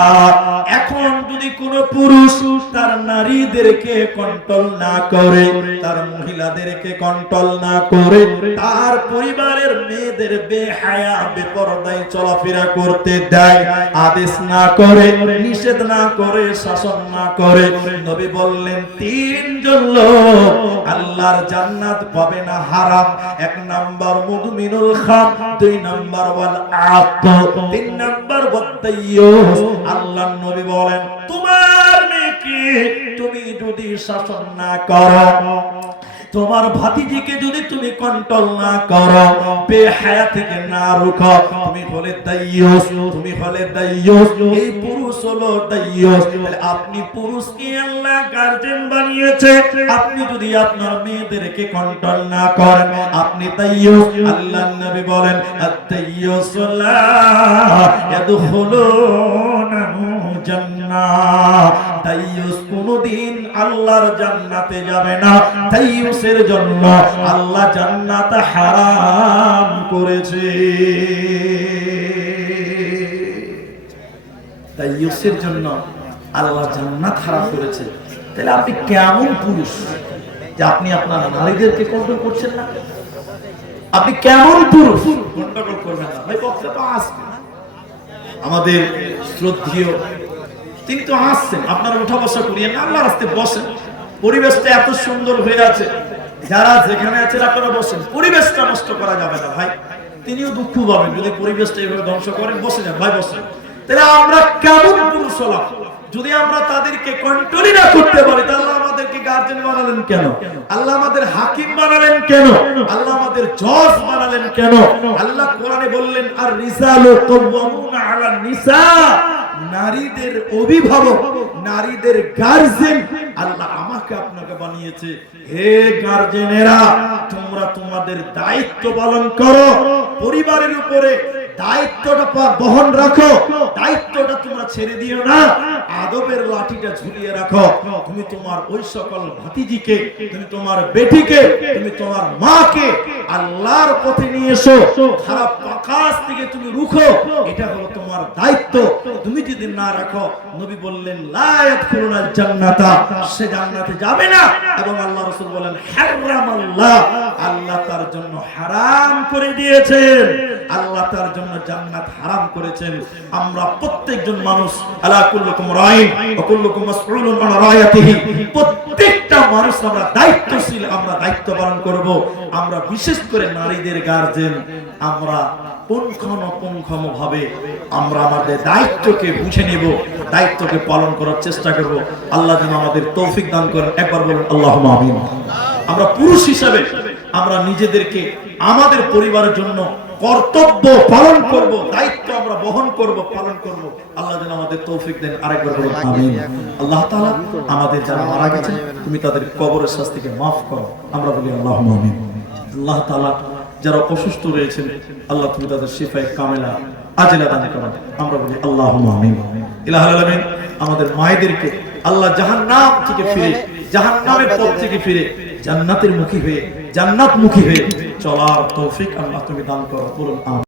এখন যদি কোনো পুরুষ তার নারীদেরকে কন্ট্রোল না করে, তার মহিলাদেরকে কন্ট্রোল না করে, তার পরিবারের মেয়েদের বেহায়া বেপরদায় চলাফেরা করতে দেয়, আদেশ না করে, নিষেধ না করে, শাসন না করে, নবী বললেন তিনজন লোক আল্লাহর জান্নাত পাবে না, হারাম। এক নাম্বার মুমিনুল খাম, দুই নাম্বার ওয়াল আত, তিন নাম্বার ওয়াদাইয়ুস। আল্লাহর নবী বলেন, তোমার মেয়েকে তুমি যদি শাসন না করো, তোমার ভাতিজিকে যদি তুমি কন্ট্রোল না করো, বেহায়া থেকে না রুখো, তুমি হলে দাইয়ুস, তুমি হলে দাইয়ুস। এই পুরুষ হলো দাইয়ুস। আপনি পুরুষকে আল্লাহ গার্জিয়ান বানিয়েছে, আপনি যদি আপনার মেয়েদেরকে কন্ট্রোল না করেন, আপনি দাইয়ুস। আল্লাহর নবী বলেন, আদ-দাইয়ুস লা ইয়াদখুলুনা জান্নাহ। দাইয়ুস কোনদিন আল্লাহর জান্নাতে যাবে না। দাইয়ুসের জন্য আল্লাহ জান্নাত হারাম করেছে। দাইয়ুসের জন্য আল্লাহ জান্নাত হারাম করেছে। তাহলে আপনি কেমন পুরুষ যে আপনি আপনার নারীদেরকে কন্ট্রোল করছেন না? আপনি কেমন পুরুষ? কন্ট্রোল করবেন না ভাই। বক্তা তো আসবে, আমাদের শ্রদ্ধেয়, তিনি তো আসছেন। আপনারা উঠা বসা করিয়েন না, আল্লাহর রাস্তায় বসেন। পরিবেশটা এত সুন্দর হয়ে আছে, যারা যেখানে আছে আপনারা বসেন। পরিবেশটা নষ্ট করা যাবে না ভাই, তিনিও দুঃখ পাবেন যদি পরিবেশটা এইভাবে ধ্বংস করেন। বসে যান ভাই, বসেন। তাহলে আমরা কেমন পুরুষ হলাম যদি আমরা তাদেরকে কন্ট্রোলই না করতে পারি? তাহলে আমাদেরকে গার্জিয়ান বানালেন কেন? আল্লাহ আমাদের হাকিম বানালেন কেন? আল্লাহ আমাদের জজ বানালেন কেন? আল্লাহ কোরআনে বললেন, আর-রিজালু কাওয়ামুনা আলান নিসা। নারীদের অভিভাবক, নারীদের গার্জিয়ান আল্লাহ আমাকে আপনাকে বানিয়েছে। হে গার্জিয়ানেরা, তোমরা তোমাদের দায়িত্ব পালন করো। পরিবারের উপরে দায়িত্বটা বহন রাখো, দায়িত্বটা তোমরা ছেড়ে দিও না, আদবের লাঠিটা ঝুলিয়ে রাখো। তুমি তোমার ওই সকল ভাতিজিকে, তুমি তোমার বেটিকে, তুমি তোমার মাকে আল্লাহর পথে নিয়ে এসো, খারাপ কাজ থেকে তুমি রুখো, এটা হলো তোমার দায়িত্ব। তুমি যদি না রাখো, নবী বললেন লা ইয়াদখুলুনাল জান্নাতা, সে জান্নাতে যাবে না। এবং আল্লাহ রাসূল বলেন হারামাল্লাহ, আল্লাহ তার জন্য হারাম করে দিয়েছেন, আল্লাহ তার জন্য জান্নাত হারাম করেছেন। আমরা প্রত্যেকজন মানুষ, আলা কুল্লুকুম রাইন ওয়া কুল্লুকুম মাসউলুন আন রায়াতিহি, প্রত্যেকটা মানুষ আমরা দায়িত্বশীল, আমরা দায়িত্ব পালন করব। আমরা বিশেষ করে নারীদের গার্জিয়ান, আমরা পুঙ্খানুপুঙ্খভাবে আমরা আমাদের দায়িত্বকে বুঝে নেব, দায়িত্বকে পালন করার চেষ্টা করব। আল্লাহ যেন আমাদের তৌফিক দান করেন। একবার বলুন আল্লাহুম্মা আমিন। আমরা পুরুষ হিসাবে আমরা নিজেদেরকে আমাদের পরিবারের জন্য কর্তব্য পালন করব, দায়িত্ব আমরা বহন করব, পালন করব। আল্লাহ যেন আমাদের তৌফিক দেন। আরেকবার বলুন আমিন। আল্লাহ তাআলা আমাদের যারা মারা গেছেন, তুমি তাদের কবরের শাস্তিকে মাফ করো। আমরা বলি আল্লাহুম্মা আমিন। আল্লাহ তাআলা যারা অসুস্থ রয়েছেন, আল্লাহ তুমি তাদের শিফায়ে কামেলা আজেলা দান করো। আমরা বলি আল্লাহুম্মা আমিন। ইলাহুল আলামিন, আমাদের মায়েদেরকে আল্লাহ জাহান্নাম থেকে ফিরে, জাহান্নামের পথ থেকে ফিরে জান্নাতের মুখী হয়ে, জান্নাতমুখী হয়ে চলার তৌফিক আল্লাহ তুমি দান করো। বলুন আমিন।